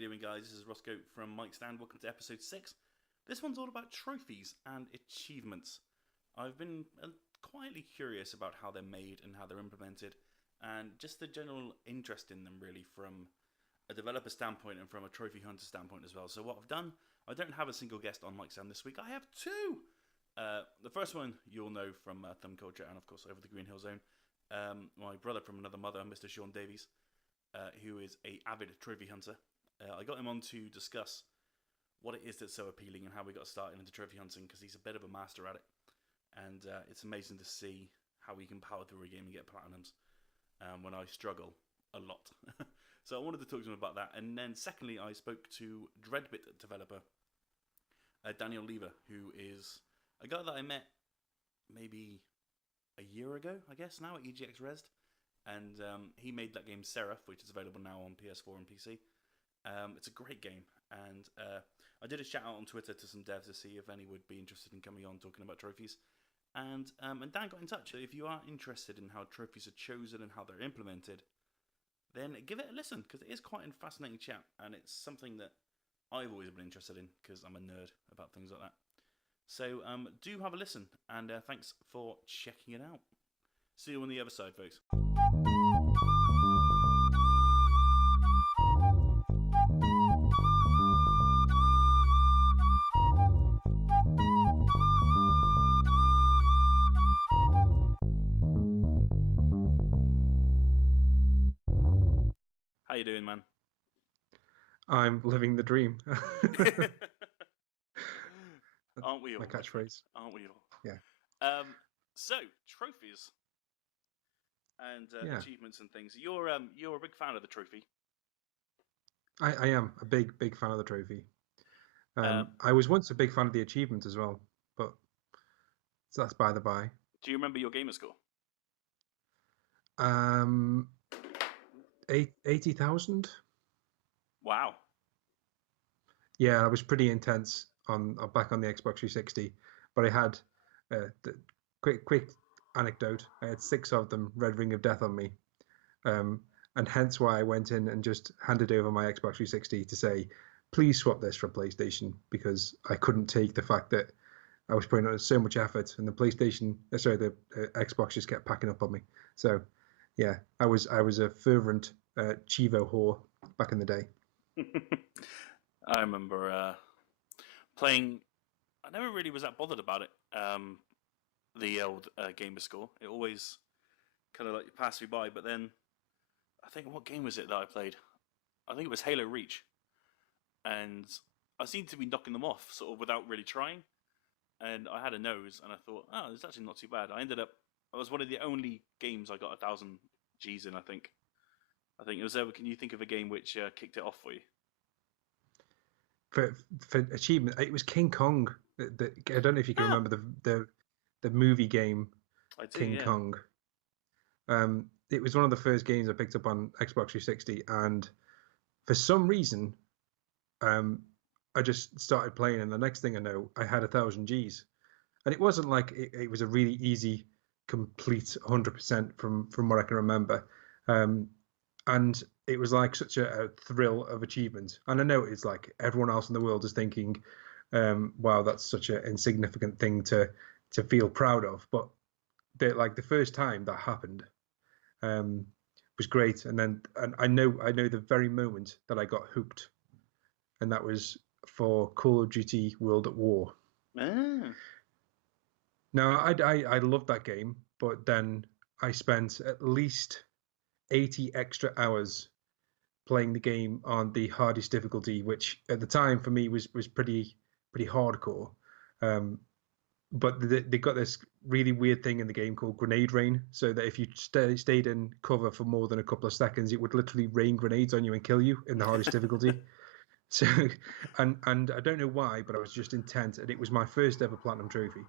you doing, guys? This is Rossko from Micstand. Welcome to episode 6. This one's all about trophies and achievements. I've been quietly curious about how they're made and how they're implemented, and just the general interest in them, really, from a developer standpoint and from a trophy hunter standpoint as well. So what I've done, I don't have a single guest on Micstand this week. I have two! The first one you'll know from Thumb Culture and, of course, Over the Green Hill Zone. My brother from another mother, Mr. Sean Davies, who is an avid trophy hunter. I got him on to discuss what it is that's so appealing and how we got started into trophy hunting, because he's a bit of a master at it. And it's amazing to see how he can power through a game and get platinums when I struggle a lot. So I wanted to talk to him about that. And then secondly, I spoke to Dreadbit developer Daniel Lever, who is a guy that I met maybe a year ago, I guess, now at EGX Resd. And he made that game Seraph, which is available now on PS4 and PC. It's a great game, and I did a shout out on Twitter to some devs to see if any would be interested in coming on talking about trophies. And Dan got in touch. If you are interested in how trophies are chosen and how they're implemented, then give it a listen, because it is quite a fascinating chat, and it's something that I've always been interested in, because I'm a nerd about things like that. So do have a listen, and thanks for checking it out. See you on the other side, folks. How you doing, man? I'm living the dream. Aren't we all? My catchphrase. Aren't we all? Yeah. So trophies and achievements and things. You're a big fan of the trophy. I am a big fan of the trophy. I was once a big fan of the achievement as well, but so that's by the by. Do you remember your gamer score? 80,000. Wow. Yeah, I was pretty intense back on the Xbox 360, but I had quick anecdote. I had 6 of them Red Ring of Death on me, and hence why I went in and just handed over my Xbox 360 to say, please swap this for a PlayStation, because I couldn't take the fact that I was putting out so much effort, and the Xbox just kept packing up on me. So, yeah, I was a fervent Chivo whore back in the day. I remember playing. I never really was that bothered about it. The old gamer score. It always kind of like passed me by. But then, I think, what game was it that I played? I think it was Halo Reach, and I seemed to be knocking them off sort of without really trying. And I had a nose, and I thought, oh, it's actually not too bad. I was one of the only games I got 1,000 Gs in. I think it was ever. Can you think of a game which kicked it off for you? For achievement, it was King Kong. I don't know if you can remember the movie game. I do, King yeah. Kong. It was one of the first games I picked up on Xbox 360, and for some reason, I just started playing, and the next thing I know, I had 1,000 Gs, and it wasn't like it was a really easy, complete 100% from what I can remember, and it was like such a thrill of achievement. And I know it's like everyone else in the world is thinking, wow, that's such an insignificant thing to feel proud of. But the first time that happened was great. And I know the very moment that I got hooked, and that was for Call of Duty World at War. Ah. Now, I loved that game, but then I spent at least 80 extra hours playing the game on the hardest difficulty, which at the time for me was pretty hardcore. But they got this really weird thing in the game called grenade rain, so that if you stayed in cover for more than a couple of seconds, it would literally rain grenades on you and kill you in the hardest difficulty. So, and I don't know why, but I was just intent, and it was my first ever platinum trophy.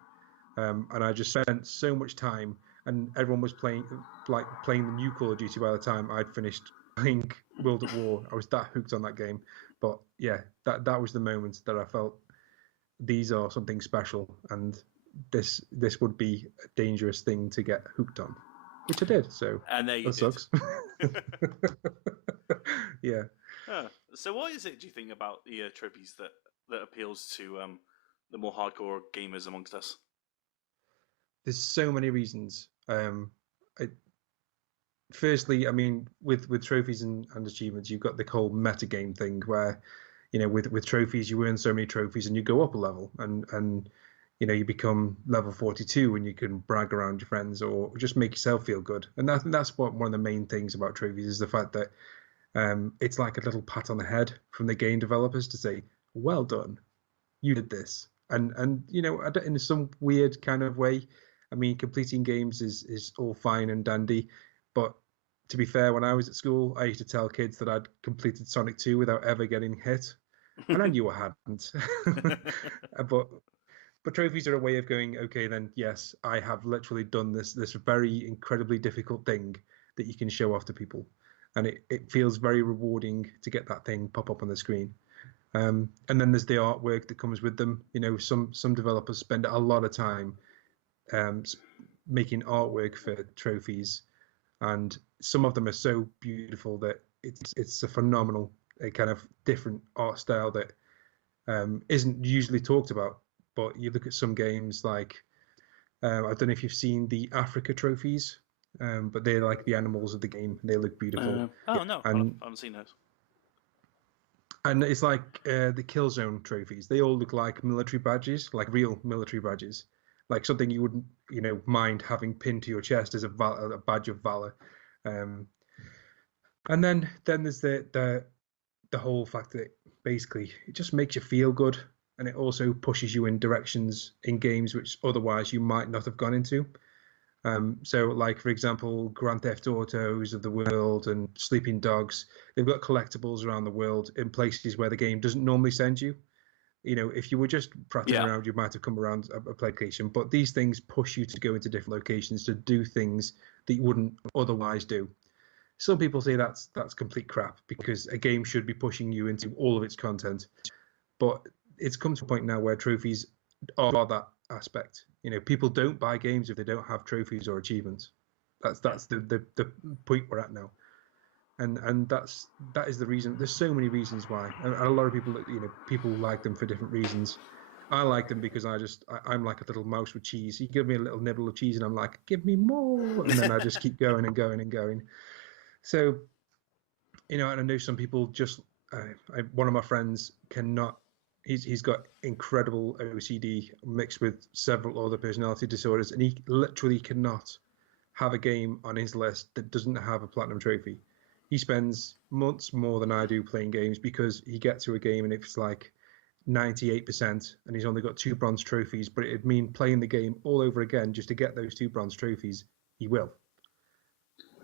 And I just spent so much time, and everyone was playing the new Call of Duty by the time I'd finished playing World at War. I was that hooked on that game. But yeah, that was the moment that I felt these are something special, and this would be a dangerous thing to get hooked on, which I did. So and there you that sucks. Yeah. So what is it, do you think, about the trophies that appeals to the more hardcore gamers amongst us? There's so many reasons. Firstly, I mean, with trophies and achievements, you've got the whole metagame thing where, with trophies, you earn so many trophies and you go up a level, and you become level 42 and you can brag around your friends or just make yourself feel good. And I think that's one of the main things about trophies is the fact that it's like a little pat on the head from the game developers to say, "Well done, you did this." And in some weird kind of way, I mean, completing games is all fine and dandy, but to be fair, when I was at school, I used to tell kids that I'd completed Sonic 2 without ever getting hit, and I knew I hadn't. But trophies are a way of going, okay, then yes, I have literally done this very incredibly difficult thing that you can show off to people, and it feels very rewarding to get that thing pop up on the screen. And then there's the artwork that comes with them. Some developers spend a lot of time making artwork for trophies, and some of them are so beautiful that it's a phenomenal, a kind of different art style that isn't usually talked about. But you look at some games like I don't know if you've seen the Africa trophies, but they're like the animals of the game. They look beautiful. Oh no, I haven't seen those. And it's like the Killzone trophies. They all look like military badges, like real military badges, like something you wouldn't, mind having pinned to your chest as a badge of valor. And then there's the whole fact that basically it just makes you feel good, and it also pushes you in directions in games which otherwise you might not have gone into. So, like for example, Grand Theft Autos of the world and Sleeping Dogs, they've got collectibles around the world in places where the game doesn't normally send you. If you were just prattling around, you might have come around a location. But these things push you to go into different locations to do things that you wouldn't otherwise do. Some people say that's complete crap because a game should be pushing you into all of its content. But it's come to a point now where trophies are that aspect. People don't buy games if they don't have trophies or achievements. That's the point we're at now, and that is the reason. There's so many reasons why, and a lot of people people like them for different reasons. I like them because I'm like a little mouse with cheese. You give me a little nibble of cheese and I'm like, give me more, and then I just keep going and going and going. So, and I know some people just. One of my friends cannot. He's got incredible OCD mixed with several other personality disorders, and he literally cannot have a game on his list that doesn't have a platinum trophy. He spends months more than I do playing games because he gets to a game and it's like 98% and he's only got 2 bronze trophies, but it'd mean playing the game all over again just to get those 2 bronze trophies. He will.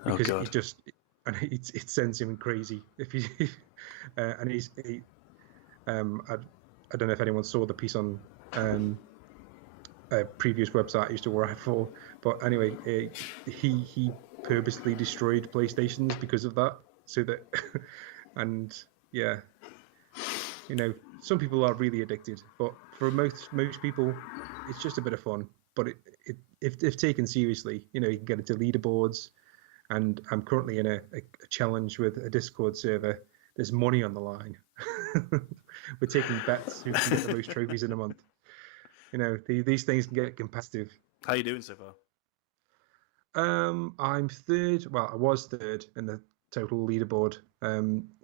Because he's just, and it sends him crazy. If he, and I don't know if anyone saw the piece on a previous website I used to work for, but anyway, he purposely destroyed PlayStations because of that. So that, and yeah, some people are really addicted, but for most people, it's just a bit of fun. But if taken seriously, you can get into leaderboards. And I'm currently in a challenge with a Discord server. There's money on the line. We're taking bets who can get the most trophies in a month. These things can get competitive. How are you doing so far? I'm third. Well, I was third in the total leaderboard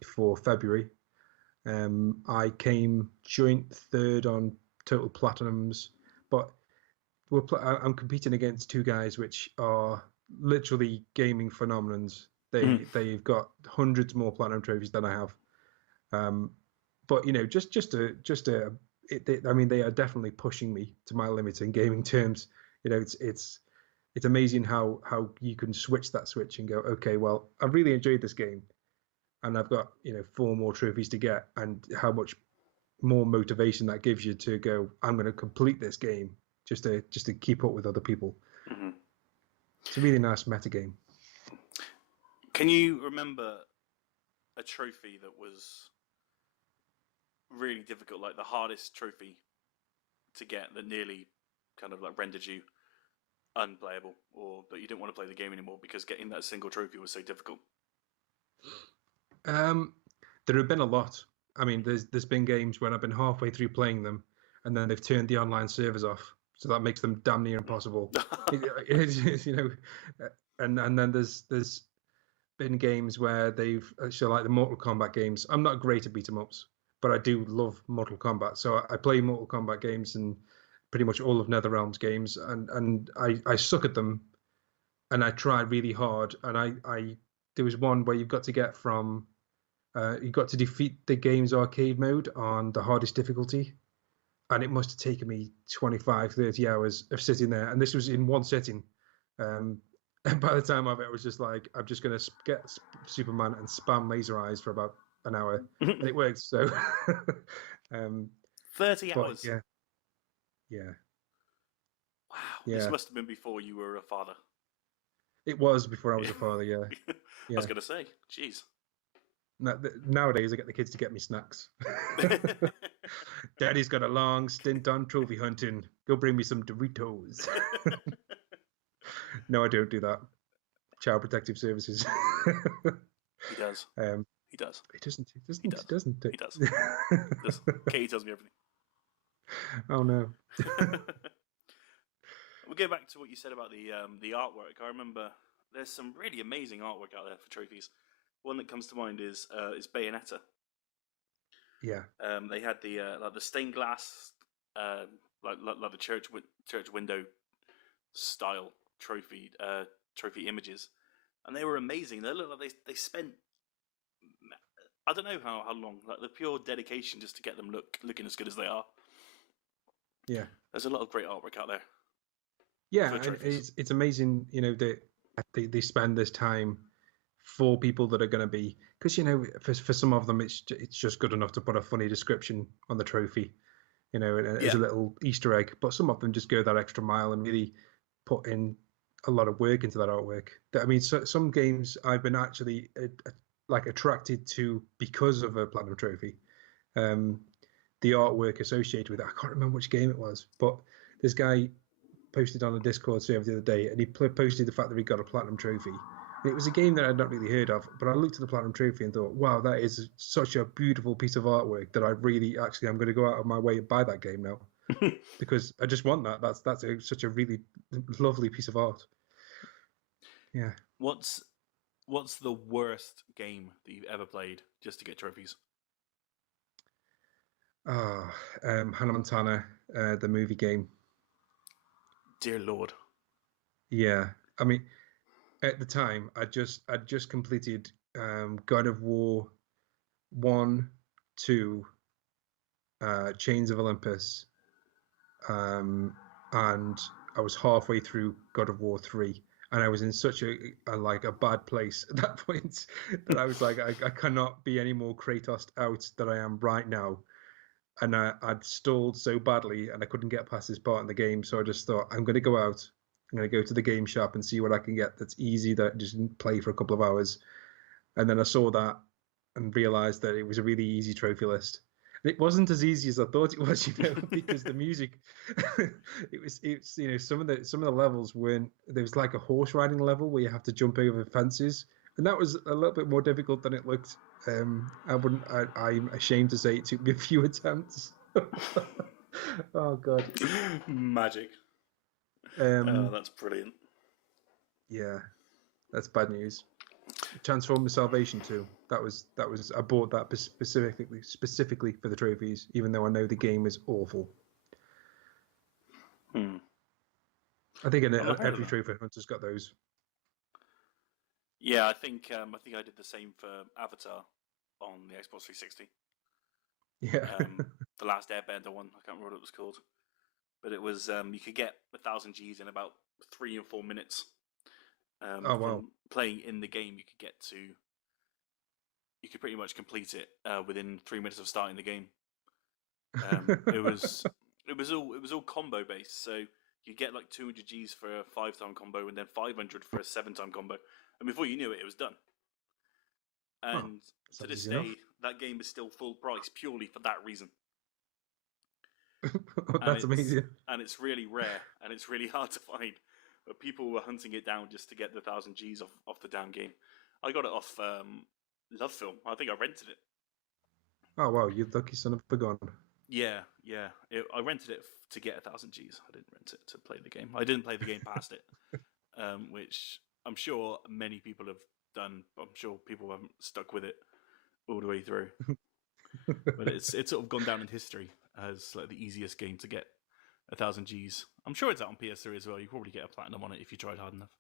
for February. I came joint third on total platinums, but I'm competing against 2 guys which are literally gaming phenomenons. They've got hundreds more platinum trophies than I have. But I mean, they are definitely pushing me to my limit in gaming terms. It's amazing how you can switch that switch and go, okay, well, I've really enjoyed this game, and I've got 4 more trophies to get, and how much more motivation that gives you to go, I'm going to complete this game just to keep up with other people. Mm-hmm. It's a really nice meta game. Can you remember a trophy that was really difficult, like the hardest trophy to get that nearly kind of like rendered you unplayable, or that you didn't want to play the game anymore because getting that single trophy was so difficult? There have been a lot. I mean, there's been games when I've been halfway through playing them, and then they've turned the online servers off, so that makes them damn near impossible. And then there's been games where they've so like the Mortal Kombat games. I'm not great at beat 'em ups, but I do love Mortal Kombat. So I play Mortal Kombat games and pretty much all of NetherRealm's games, and I suck at them, and I try really hard. And I there was one where you've got to get from you got to defeat the game's arcade mode on the hardest difficulty, and it must have taken me 25, 30 hours of sitting there. And this was in one sitting. And by the time of it, I was just like, I'm just going to get Superman and spam laser eyes for about an hour. And it worked. So, 30 hours? Yeah. Yeah. Wow. Yeah. This must have been before you were a father. It was before I was a father, yeah. I was going to say, jeez. Nowadays, I get the kids to get me snacks. Daddy's got a long stint on trophy hunting. Go bring me some Doritos. No, I don't do that. Child Protective Services. He does. He does. He doesn't. He does. Katie tells me everything. Oh no. We'll go back to what you said about the artwork. I remember there's some really amazing artwork out there for trophies. One that comes to mind is Bayonetta. Yeah. They had the like the stained glass, like the church window style trophy images, and they were amazing. They looked like they spent, I don't know how long, like the pure dedication just to get them looking as good as they are. Yeah. There's a lot of great artwork out there. Yeah, it's amazing, that they spend this time for people that are going to be, because for some of them it's just good enough to put a funny description on the trophy, as a little Easter egg. But some of them just go that extra mile and really put in a lot of work into that artwork. I mean, some games I've been actually attracted to because of a platinum trophy. The artwork associated with it. I can't remember which game it was, but this guy posted on a Discord server the other day, and he posted the fact that he got a platinum trophy. And it was a game that I'd not really heard of, but I looked at the platinum trophy and thought, wow, that is such a beautiful piece of artwork that I really, actually, I'm going to go out of my way and buy that game now. Because I just want that. That's such a really lovely piece of art. Yeah. What's the worst game that you've ever played just to get trophies? Hannah Montana, the movie game. Dear Lord. Yeah, I mean, at the time, I'd just completed God of War 1, 2, Chains of Olympus, and I was halfway through God of War 3, and I was in such a bad place at that point that I was like, I cannot be any more Kratos out than I am right now. And I'd stalled so badly, and I couldn't get past this part in the game, so I just thought, I'm going to go out. I'm going to go to the game shop and see what I can get that's easy, that I just play for a couple of hours. And then I saw that and realized that it was a really easy trophy list. And it wasn't as easy as I thought it was, because the music, it's some of the levels weren't. There was like a horse riding level where you have to jump over fences, and that was a little bit more difficult than it looked. I'm ashamed to say it took me a few attempts. Oh God. Magic. Oh, that's brilliant. Yeah, that's bad news. Transformers Salvation 2. That was I bought that specifically for the trophies, even though I know the game is awful. I think every trophy hunter's got those. Yeah, I think I did the same for Avatar on the Xbox 360. Yeah. The Last Airbender one. I can't remember what it was called, but it was you could get 1,000 Gs in about 3 or 4 minutes. Oh wow! From playing in the game, you could pretty much complete it within 3 minutes of starting the game. It was all combo based, so you get like 200 Gs for a 5-time combo, and then 500 for a 7-time combo, and before you knew it, it was done. And to this day, that game is still full price purely for that reason. That's amazing. And it's really rare, and it's really hard to find. But people were hunting it down just to get the 1,000 Gs off the damn game. I got it off Love Film. I think I rented it. Oh wow, you lucky son of a gun. Yeah, yeah. I rented it to get 1,000 Gs. I didn't rent it to play the game. I didn't play the game past it, which I'm sure many people have done. I'm sure people haven't stuck with it all the way through. But it's sort of gone down in history as like the easiest game to get 1,000 Gs. I'm sure it's out on PS3 as well. You probably get a platinum on it if you tried hard enough.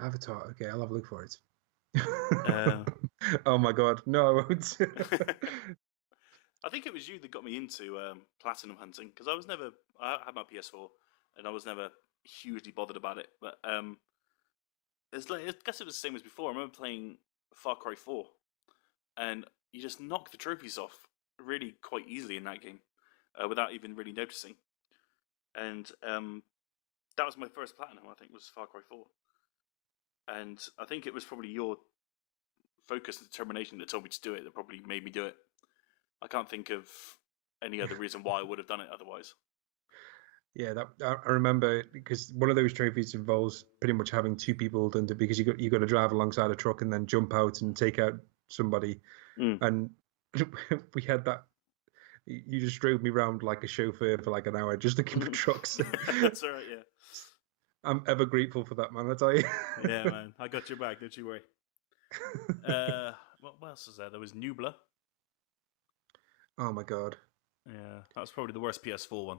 Avatar. Okay, I'll have a look for it. Uh, Oh my god, no, I won't. I think it was you that got me into platinum hunting because I had my PS4 and I was never hugely bothered about it. But it's like, I guess it was the same as before. I remember playing Far Cry 4, and you just knock the trophies off really quite easily in that game without even really noticing. And that was my first platinum. I think was Far Cry 4, and I think it was probably your focus and determination that told me to do it that probably made me do it. I can't think of any other reason why I would have done it otherwise. Yeah, that I remember because one of those trophies involves pretty much having two people done it because you got to drive alongside a truck and then jump out and take out somebody. And we had that. You just drove me around like a chauffeur for like an hour just looking for trucks. That's all right, yeah. I'm ever grateful for that, man. I tell you. Yeah, man. I got your back. Don't you worry. What else was there? There was Nubla. Oh my god. Yeah, that was probably the worst PS4 one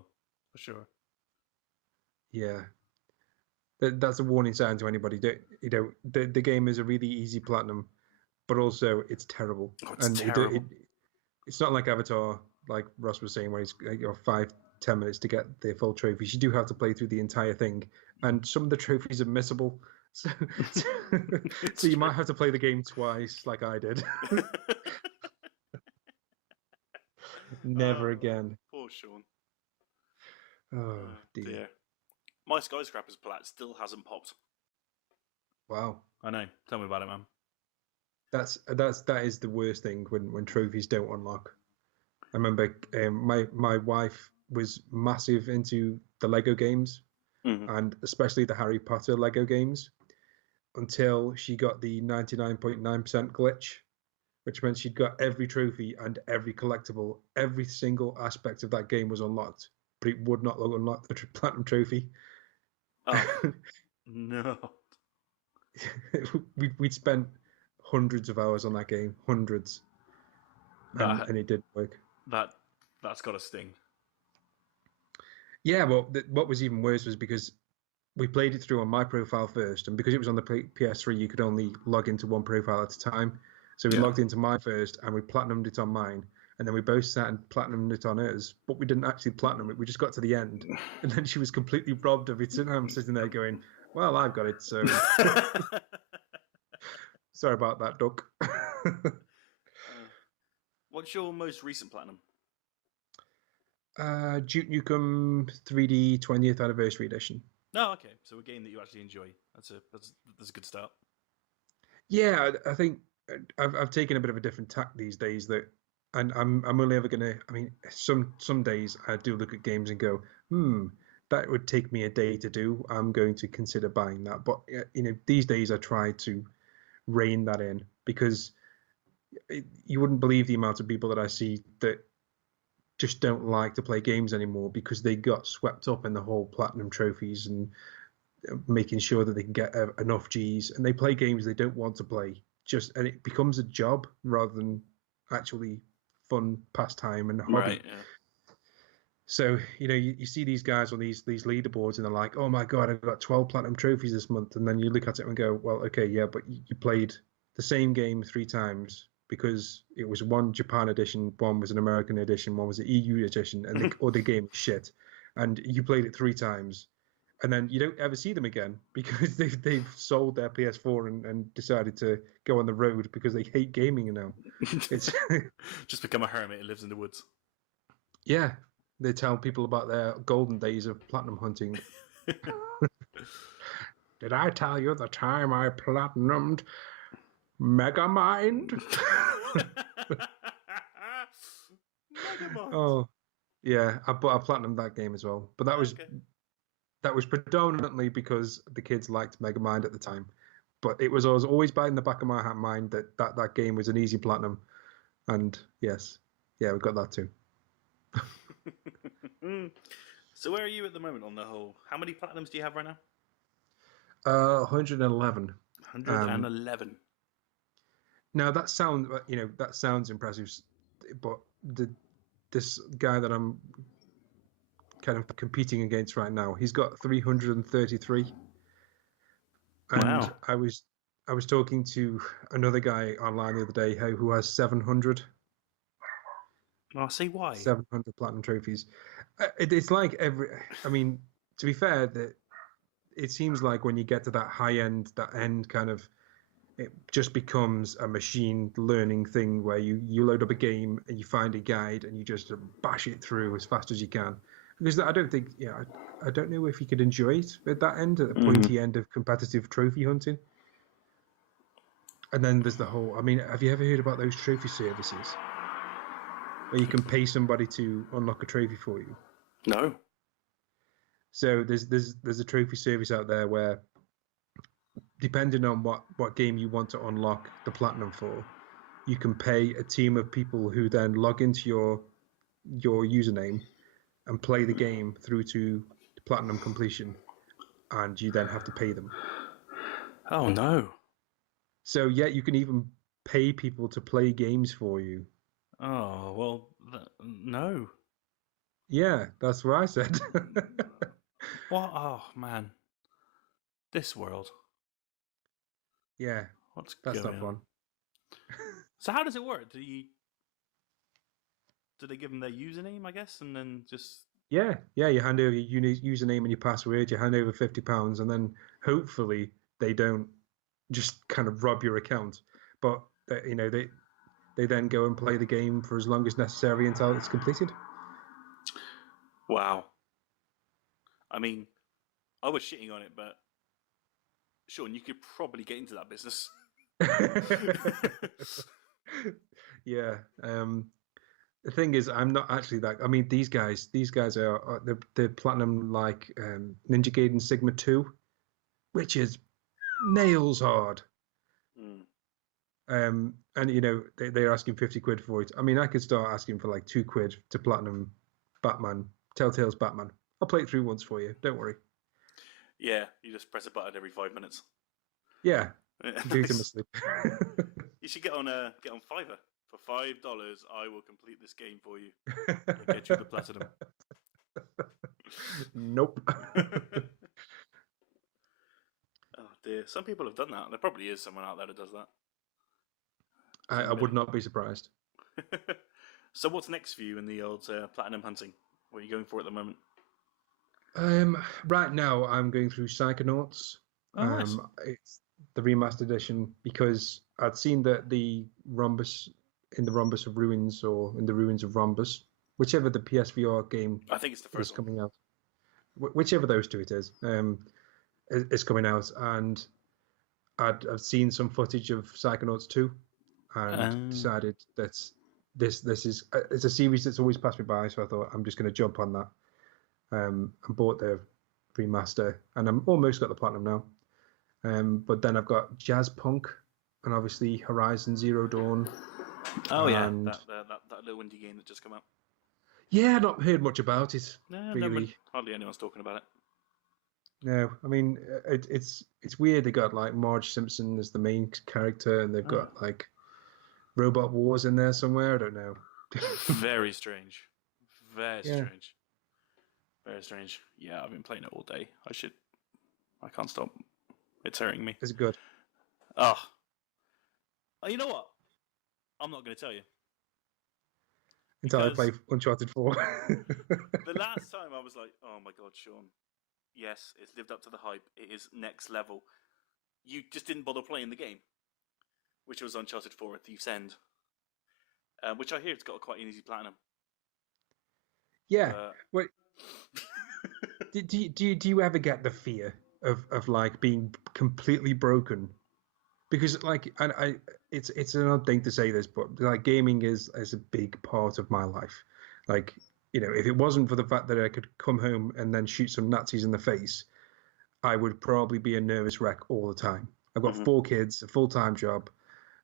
for sure. Yeah. That's a warning sign to anybody. You know, the game is a really easy platinum, but also it's terrible. Oh, it's And terrible. it's not like Avatar, like Ross was saying, where it's 5-10 minutes to get the full trophies. You do have to play through the entire thing, and some of the trophies are missable. So, so you might have to play the game twice, like I did. Never again. Poor Sean. Oh dear. My skyscraper's plat still hasn't popped. Wow. I know. Tell me about it, man. That is the worst thing when trophies don't unlock. I remember my wife was massive into the Lego games, and especially the Harry Potter Lego games, until she got the 99.9% glitch, which meant she'd got every trophy and every collectible, every single aspect of that game was unlocked, but it would not unlock the platinum trophy. Oh, no. We'd spent hundreds of hours on that game, hundreds, and it didn't work. That's got a sting. Yeah, well, what was even worse was because we played it through on my profile first, and because it was on the PS3, you could only log into one profile at a time. So we logged into my first, and we platinumed it on mine, and then we both sat and platinumed it on hers, but we didn't actually platinum it. We just got to the end, and then she was completely robbed of it, and I'm sitting there going, "Well, I've got it, so sorry about that, duck." What's your most recent platinum? Duke Nukem 3D 20th Anniversary Edition. Oh, okay. So a game that you actually enjoy. That's a good start. Yeah, I think I've taken a bit of a different tack these days. And I'm only ever gonna. I mean, some days I do look at games and go, that would take me a day to do. I'm going to consider buying that. But these days I try to rein that in because you wouldn't believe the amount of people that I see that just don't like to play games anymore because they got swept up in the whole platinum trophies and making sure that they can get enough Gs, and they play games they don't want to play. And it becomes a job rather than actually fun pastime and hobby. Right. Yeah. So you see these guys on these leaderboards and they're like, oh my god, I've got 12 platinum trophies this month, and then you look at it and go, well, okay, yeah, but you played the same game 3 times because it was one Japan edition, one was an American edition, one was an EU edition, and the other game is shit, and you played it 3 times. And then you don't ever see them again because they've sold their PS4 and decided to go on the road because they hate gaming now. It's just become a hermit and lives in the woods. Yeah, they tell people about their golden days of platinum hunting. Did I tell you the time I platinumed Megamind? Megamind. Oh, yeah, I platinumed that game as well, but that was. Okay. That was predominantly because the kids liked Megamind at the time. But I was always in the back of my mind that game was an easy platinum. And yes, yeah, we've got that too. So where are you at the moment on the whole? How many platinums do you have right now? 111. 111. Now that sounds impressive, but this guy that I'm kind of competing against right now, he's got 333. And Wow. I was talking to another guy online the other day who has 700 I'll see why. 700 platinum trophies. It's like I mean, to be fair, that it seems like when you get to that high end, that end kind of, it just becomes a machine learning thing where you load up a game and you find a guide and you just bash it through as fast as you can. Because I don't think, I don't know if you could enjoy it at that end, at the pointy end of competitive trophy hunting. And then there's the whole, I mean, have you ever heard about those trophy services where you can pay somebody to unlock a trophy for you? No. So there's a trophy service out there where, depending on what game you want to unlock the platinum for, you can pay a team of people who then log into your username and play the game through to platinum completion, and you then have to pay them. Oh no. So yeah, you can even pay people to play games for you. Oh well, no. Yeah, that's what I said. What? Oh man, this world. Yeah, What's that's going not on? fun. So how does it work? Do they give them their username, I guess, and then just Yeah. You hand over your username and your password. You hand over £50, and then hopefully they don't just kind of rob your account. But they then go and play the game for as long as necessary until it's completed. wow. I mean, I was shitting on it, but Sean, you could probably get into that business. Yeah. The thing is, I'm not actually that. I mean, these guys are the platinum, like Ninja Gaiden Sigma 2, which is nails hard. And they're asking 50 quid for it. I mean, I could start asking for like 2 quid to platinum Batman, Telltale's Batman. I'll play it through once for you. Don't worry. Yeah, you just press a button every 5 minutes. Yeah, do it in my sleep. You should get on Fiverr. For $5, I will complete this game for you. I'll get you the platinum. Nope. Oh dear, some people have done that. There probably is someone out there that does that. I would not be surprised. So what's next for you in the old platinum hunting? What are you going for at the moment? Right now I'm going through Psychonauts. Oh, nice. It's the remastered edition because I'd seen that the Rhombus of Ruins, or in the Ruins of Rhombus, whichever the PSVR game I think it's the first is coming out. Whichever those two it is coming out, and I've seen some footage of Psychonauts 2 and decided that this is it's a series that's always passed me by, so I thought I'm just going to jump on that. And bought the remaster, and I'm almost got the platinum now. But then I've got Jazz Punk, and obviously Horizon Zero Dawn. Oh yeah, that little indie game that just come out. Yeah, not heard much about it. No, really. Hardly anyone's talking about it. No, I mean it's weird. They got like Marge Simpson as the main character, and they've got like Robot Wars in there somewhere. I don't know. Very strange. Very strange. Very strange. Yeah, I've been playing it all day. I can't stop. It's hurting me. It's good. Oh, you know what? I'm not going to tell you. Until I play Uncharted 4. The last time I was like, oh my god, Sean. Yes, it's lived up to the hype. It is next level. You just didn't bother playing the game, which was Uncharted 4 Thief's End, which I hear it's got quite an easy platinum. Yeah. Wait. Do you ever get the fear of like being completely broken? Because like it's an odd thing to say this, but like gaming is a big part of my life. Like, if it wasn't for the fact that I could come home and then shoot some Nazis in the face, I would probably be a nervous wreck all the time. I've got 4 kids, a full-time job,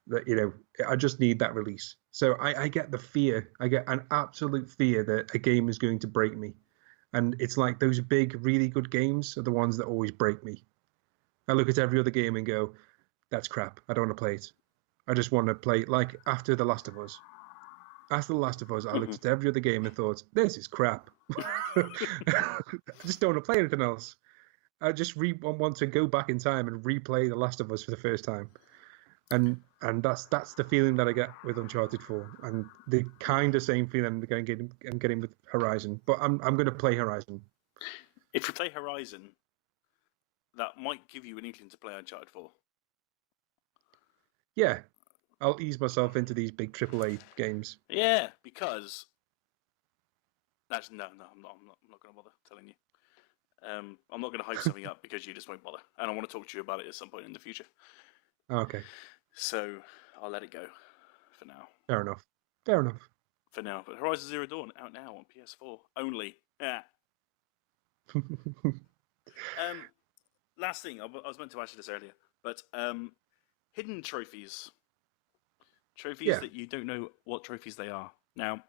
that I just need that release. So I get the fear. I get an absolute fear that a game is going to break me. And it's like those big, really good games are the ones that always break me. I look at every other game and go, that's crap. I don't want to play it. I just want to play, like after The Last of Us. After The Last of Us, I looked at every other game and thought, this is crap. I just don't want to play anything else. I just want to go back in time and replay The Last of Us for the first time. And that's the feeling that I get with Uncharted 4, and the kind of same feeling I'm getting with Horizon. But I'm going to play Horizon. If you play Horizon, that might give you an inkling to play Uncharted 4. Yeah, I'll ease myself into these big AAA games. Yeah, because actually, no, I'm not going to bother telling you. I'm not going to hype something up because you just won't bother, and I want to talk to you about it at some point in the future. Okay. So I'll let it go for now. Fair enough. For now, but Horizon Zero Dawn out now on PS4 only. Yeah. Last thing, I was meant to ask you this earlier, but hidden trophies. Trophies that you don't know what trophies they are. Now,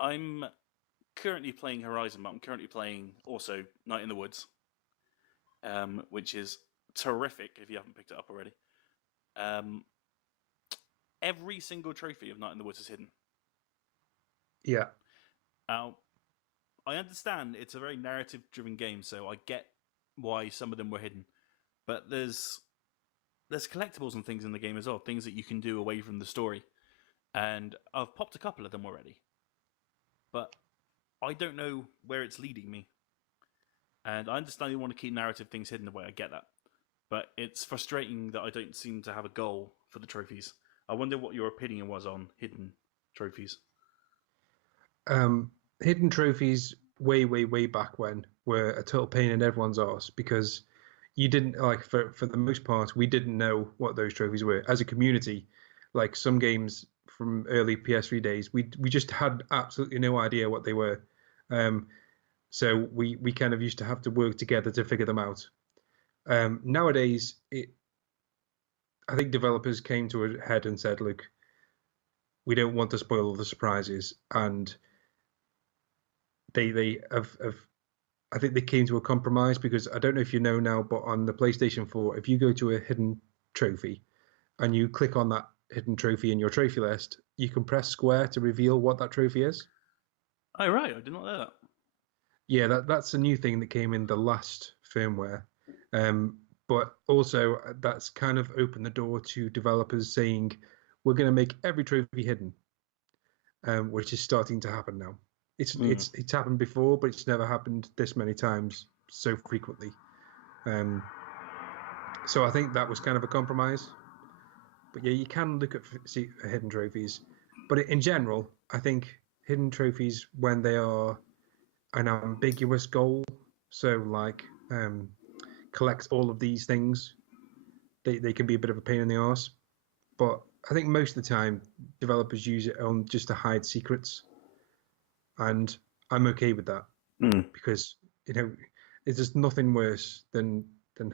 I'm currently playing Horizon, but I'm currently playing also Night in the Woods, which is terrific if you haven't picked it up already. Every single trophy of Night in the Woods is hidden. Yeah. Now, I understand it's a very narrative-driven game, so I get why some of them were hidden. But there's collectibles and things in the game as well, things that you can do away from the story. And I've popped a couple of them already. But I don't know where it's leading me. And I understand you want to keep narrative things hidden away, I get that. But it's frustrating that I don't seem to have a goal for the trophies. I wonder what your opinion was on hidden trophies. Hidden trophies way back when were a total pain in everyone's arse, because you didn't, like, for the most part, we didn't know what those trophies were. As a community, like some games from early PS3 days, we just had absolutely no idea what they were. So we kind of used to have to work together to figure them out. Nowadays, I think developers came to a head and said, look, we don't want to spoil all the surprises. And they have I think they came to a compromise, because I don't know if you know now, but on the PlayStation 4, if you go to a hidden trophy and you click on that hidden trophy in your trophy list, you can press square to reveal what that trophy is. Oh, right. I did not know that. Yeah, that's a new thing that came in the last firmware. But also that's kind of opened the door to developers saying, we're going to make every trophy hidden, which is starting to happen now. It's happened before, but it's never happened this many times so frequently. So I think that was kind of a compromise. But yeah, you can look at hidden trophies. But in general, I think hidden trophies, when they are an ambiguous goal, so like collect all of these things, they can be a bit of a pain in the arse. But I think most of the time, developers use it on just to hide secrets. And I'm okay with that, because it's just nothing worse than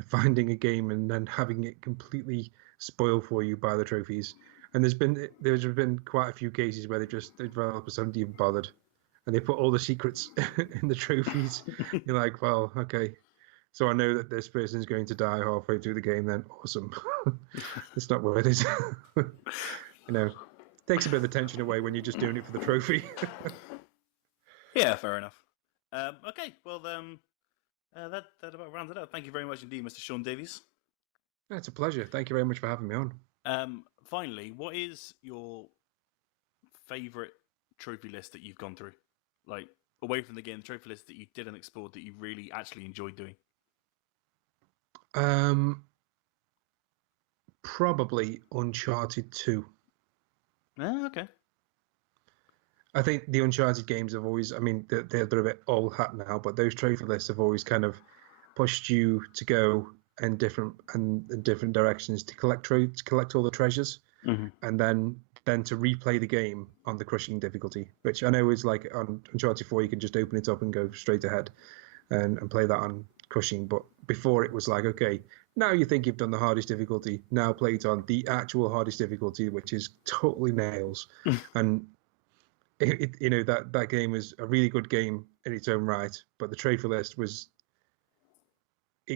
finding a game and then having it completely spoiled for you by the trophies. And there's been quite a few cases where the developers haven't even bothered, and they put all the secrets in the trophies. You're like, well, okay, so I know that this person's going to die halfway through the game. Then awesome, it's not worth it. Takes a bit of the tension away when you're just doing it for the trophy. Yeah, fair enough. Okay, well, that about rounds it up. Thank you very much indeed, Mr. Sean Davies. It's a pleasure. Thank you very much for having me on. Finally, what is your favourite trophy list that you've gone through? Like, away from the game, the trophy list that you didn't explore that you really actually enjoyed doing? Probably Uncharted 2. Okay. I think the Uncharted games have always, I mean, they're a bit old hat now, but those trophy lists have always kind of pushed you to go in different directions to collect all the treasures, and then to replay the game on the crushing difficulty, which I know is like on Uncharted 4, you can just open it up and go straight ahead and play that on crushing. But before, it was like, okay, Now you think you've done the hardest difficulty. Now play it on the actual hardest difficulty, which is totally nails. And that game was a really good game in its own right. But the trophy list was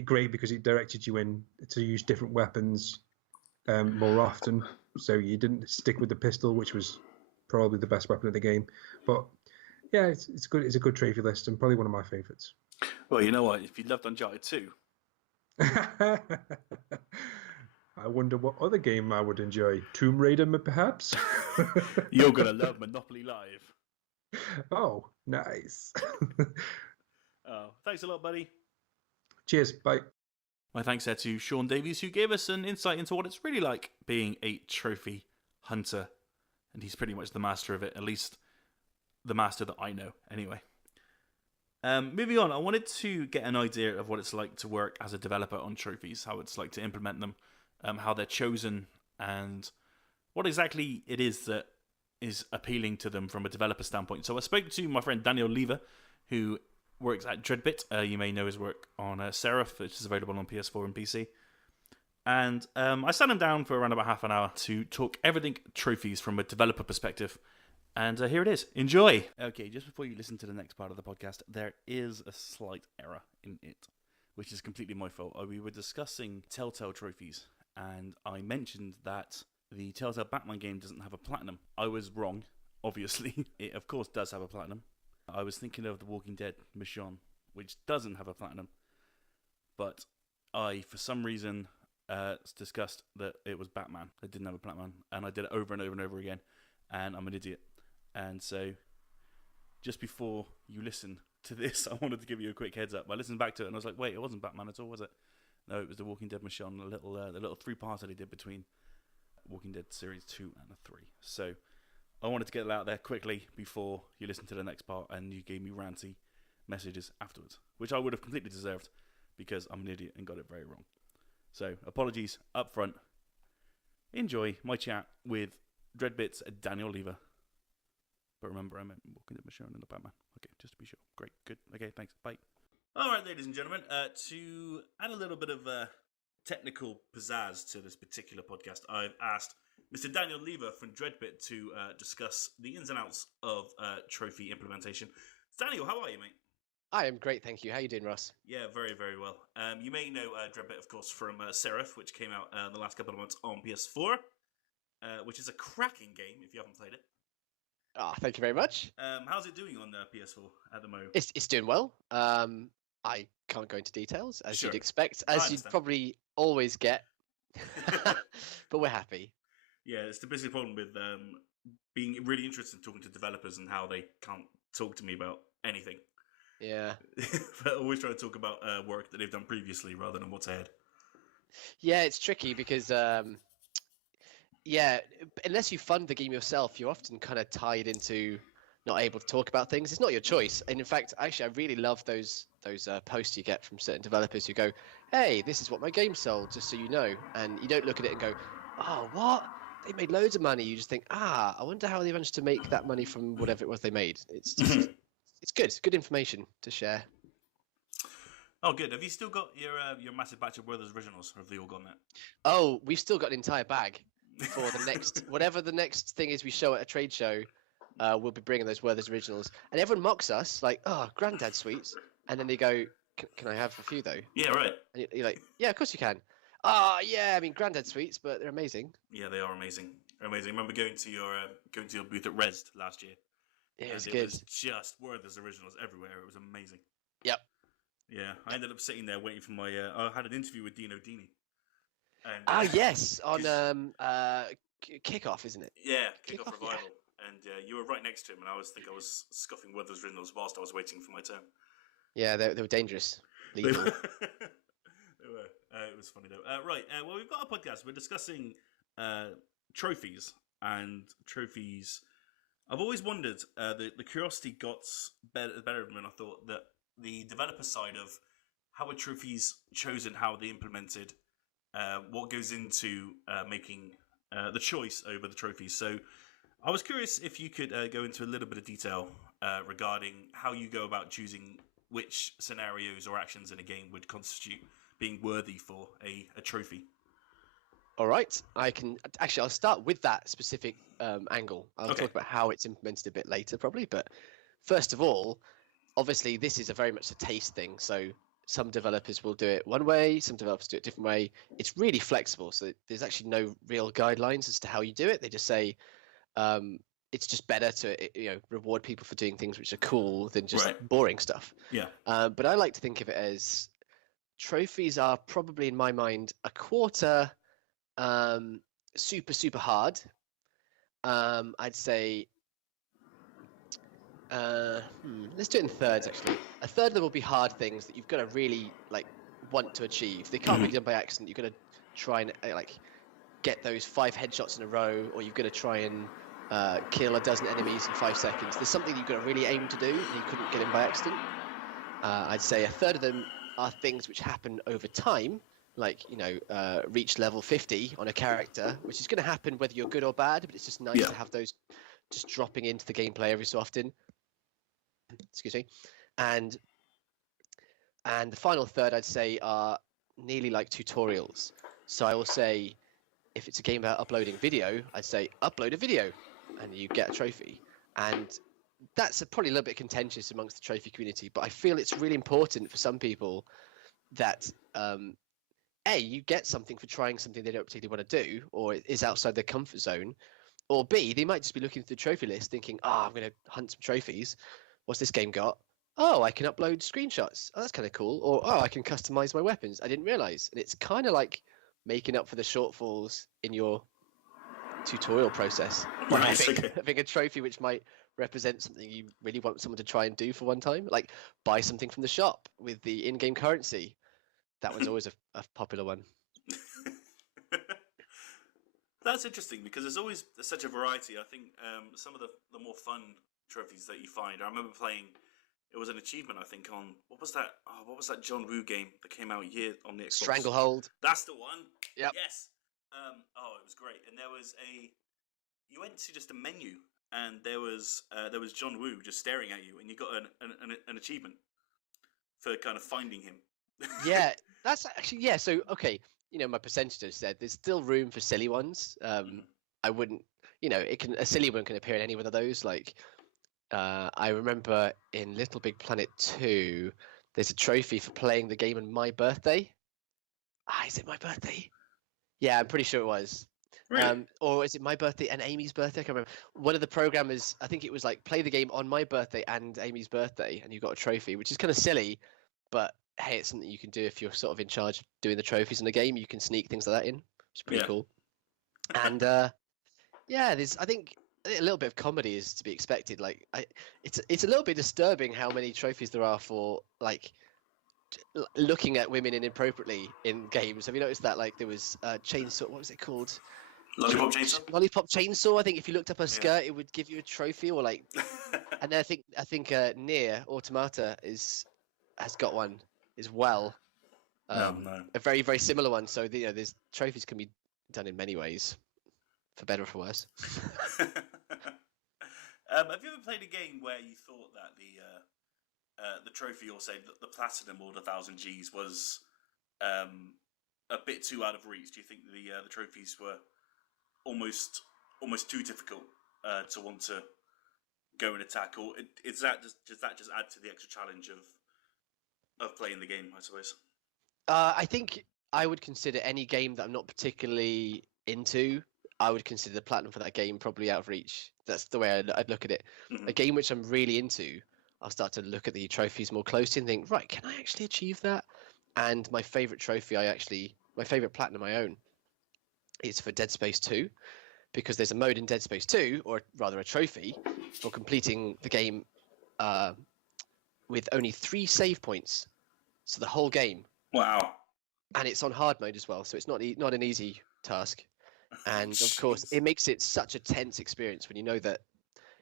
great because it directed you in to use different weapons more often. So you didn't stick with the pistol, which was probably the best weapon of the game. But yeah, it's good. It's a good trophy list and probably one of my favorites. Well, you know what? If you loved Uncharted 2, I wonder what other game I would enjoy. Tomb Raider, perhaps? you're going to love Monopoly Live. Oh, nice. Oh, thanks a lot, buddy. Cheers. Bye. My thanks there to Sean Davies, who gave us an insight into what it's really like being a trophy hunter. And he's pretty much the master of it, at least the master that I know, anyway. Moving on, I wanted to get an idea of what it's like to work as a developer on trophies, how it's like to implement them, how they're chosen, and what exactly it is that is appealing to them from a developer standpoint. So I spoke to my friend Daniel Lever, who works at Dreadbit. You may know his work on Seraph, which is available on PS4 and PC. And I sat him down for around about half an hour to talk everything trophies from a developer perspective. And here it is. Enjoy! Okay, just before you listen to the next part of the podcast, there is a slight error in it, which is completely my fault. We were discussing Telltale trophies, and I mentioned that the Telltale Batman game doesn't have a platinum. I was wrong, obviously. It, of course, does have a platinum. I was thinking of The Walking Dead Michonne, which doesn't have a platinum. But I, for some reason, discussed that it was Batman that didn't have a platinum, and I did it over and over and over again, and I'm an idiot. And so, just before you listen to this, I wanted to give you a quick heads up. I listened back to it, and I was like, wait, it wasn't Batman at all, was it? No, it was The Walking Dead Michonne, the little three-parter they did between Walking Dead Series 2 and 3. So, I wanted to get it out there quickly before you listen to the next part, and you gave me ranty messages afterwards, which I would have completely deserved, because I'm an idiot and got it very wrong. So, apologies up front. Enjoy my chat with Dreadbit's Daniel Lever. But remember, I meant Walking Dead Michonne and the Batman. Okay, just to be sure. Great, good. Okay, thanks. Bye. All right, ladies and gentlemen, to add a little bit of technical pizzazz to this particular podcast, I've asked Mr. Daniel Lever from Dreadbit to discuss the ins and outs of trophy implementation. Daniel, how are you, mate? I am great, thank you. How are you doing, Ross? Yeah, very, very well. You may know Dreadbit, of course, from Seraph, which came out the last couple of months on PS4, which is a cracking game if you haven't played it. Ah, thank you very much. How's it doing on PS4 at the moment? It's doing well. I can't go into details, as Sure. you'd expect, as you'd probably always get. But we're happy. Yeah, it's the basic problem with being really interested in talking to developers and how they can't talk to me about anything. Yeah. But always try to talk about work that they've done previously rather than what's ahead. Yeah, it's tricky because, yeah, unless you fund the game yourself, you're often kind of tied into not able to talk about things. It's not your choice. And in fact, actually, I really love those posts you get from certain developers who go, hey, this is what my game sold, just so you know. And you don't look at it and go, oh, what? They made loads of money. You just think, I wonder how they managed to make that money from whatever it was they made. It's just, it's good. It's good information to share. Oh, good. Have you still got your massive batch of Werther's Originals, or have they all gone there? Oh, we've still got an entire bag for the next, whatever the next thing is we show at a trade show. We'll be bringing those Werther's Originals. And everyone mocks us, like, oh, Grandad Sweets. And then they go, can I have a few, though? Yeah, right. And you're like, yeah, of course you can. Oh, yeah, I mean, Grandad Sweets, but they're amazing. Yeah, they are amazing. They're amazing. I remember going to your booth at Rezzed last year. Yeah, it was and good. It was just Werther's Originals everywhere. It was amazing. Yep. Yeah, I ended up sitting there waiting for my... I had an interview with Dino Dini. And, yes, on Kickoff, isn't it? Yeah, Kickoff Revival. Yeah. And you were right next to him, and I was scuffing Werther's Originals whilst I was waiting for my turn. Yeah, they were dangerous. They were. It was funny, though. Right, well, we've got a podcast. We're discussing trophies and trophies. I've always wondered, the curiosity got better of me, and I thought that the developer side of how are trophies chosen, how are they implemented, what goes into making the choice over the trophies. So I was curious if you could go into a little bit of detail regarding how you go about choosing which scenarios or actions in a game would constitute being worthy for a trophy? All right, I'll start with that specific angle. I'll Okay. talk about how it's implemented a bit later, probably. But first of all, obviously, this is a very much a taste thing. So some developers will do it one way, some developers do it a different way. It's really flexible, so there's actually no real guidelines as to how you do it. They just say it's just better to reward people for doing things which are cool than just boring stuff. Yeah. But I like to think of it as trophies are probably, in my mind, a quarter super hard. I'd say let's do it in thirds, actually. A third of them will be hard things that you've got to really want to achieve. They can't be done by accident. You've got to try and get those 5 headshots in a row, or you've got to try and kill a dozen enemies in 5 seconds. There's something you've got to really aim to do, and you couldn't get in by accident. I'd say a third of them are things which happen over time, reach level 50 on a character, which is going to happen whether you're good or bad, but it's just nice to have those just dropping into the gameplay every so often. Excuse me. And the final third, I'd say, are nearly like tutorials. So I will say, if it's a game about uploading video, I'd say upload a video and you get a trophy. And that's probably a little bit contentious amongst the trophy community, but I feel it's really important for some people that you get something for trying something they don't particularly want to do, or it is outside their comfort zone, or B, they might just be looking through the trophy list thinking, I'm going to hunt some trophies. What's this game got? Oh, I can upload screenshots. Oh, that's kind of cool. Or, I can customize my weapons. I didn't realize. And it's kind of like making up for the shortfalls in your tutorial process. Nice, Having a trophy which might represent something you really want someone to try and do for one time, like buy something from the shop with the in-game currency. That was always a popular one. That's interesting because there's always such a variety. I think some of the more fun trophies that you find. I remember playing. It was an achievement, I think, on what was that? Oh, what was that John Woo game that came out on the Xbox? Stranglehold. That's the one. Yep. Yes. It was great. And there was you went to just a menu, and there was John Woo just staring at you, and you got an achievement for kind of finding him. Yeah, that's actually So okay, my percentage said there's still room for silly ones. I wouldn't, a silly one can appear in any one of those. I remember in Little Big Planet 2, there's a trophy for playing the game on my birthday. Is it my birthday? Yeah, I'm pretty sure it was. Really? Or is it my birthday and Amy's birthday? I can't remember. One of the programmers, I think it was play the game on my birthday and Amy's birthday, and you got a trophy, which is kind of silly, but hey, it's something you can do if you're sort of in charge of doing the trophies in the game. You can sneak things like that in, which is pretty cool. And there's, I think, a little bit of comedy is to be expected. It's a little bit disturbing how many trophies there are for looking at women inappropriately in games. Have you noticed that? There was chainsaw. What was it called? Lollipop Chainsaw. Lollipop Chainsaw. I think if you looked up her skirt, it would give you a trophy, or and then I think Nier Automata has got one as well. No. A very very similar one. So there's trophies can be done in many ways, for better or for worse. Have you ever played a game where you thought that the trophy, or say the platinum or the 1000 Gs, was a bit too out of reach? Do you think the trophies were almost too difficult to want to go and attack, or does that just add to the extra challenge of playing the game, I suppose? I think I would consider any game that I'm not particularly into, I would consider the platinum for that game probably out of reach. That's the way I'd look at it. Mm-hmm. A game which I'm really into, I'll start to look at the trophies more closely and think, right, can I actually achieve that? And my favourite trophy my favourite platinum I own is for Dead Space 2, because there's a mode in Dead Space 2, or rather a trophy, for completing the game with only 3 save points. So the whole game. Wow. And it's on hard mode as well, so it's not an easy task. And of course, it makes it such a tense experience when you know that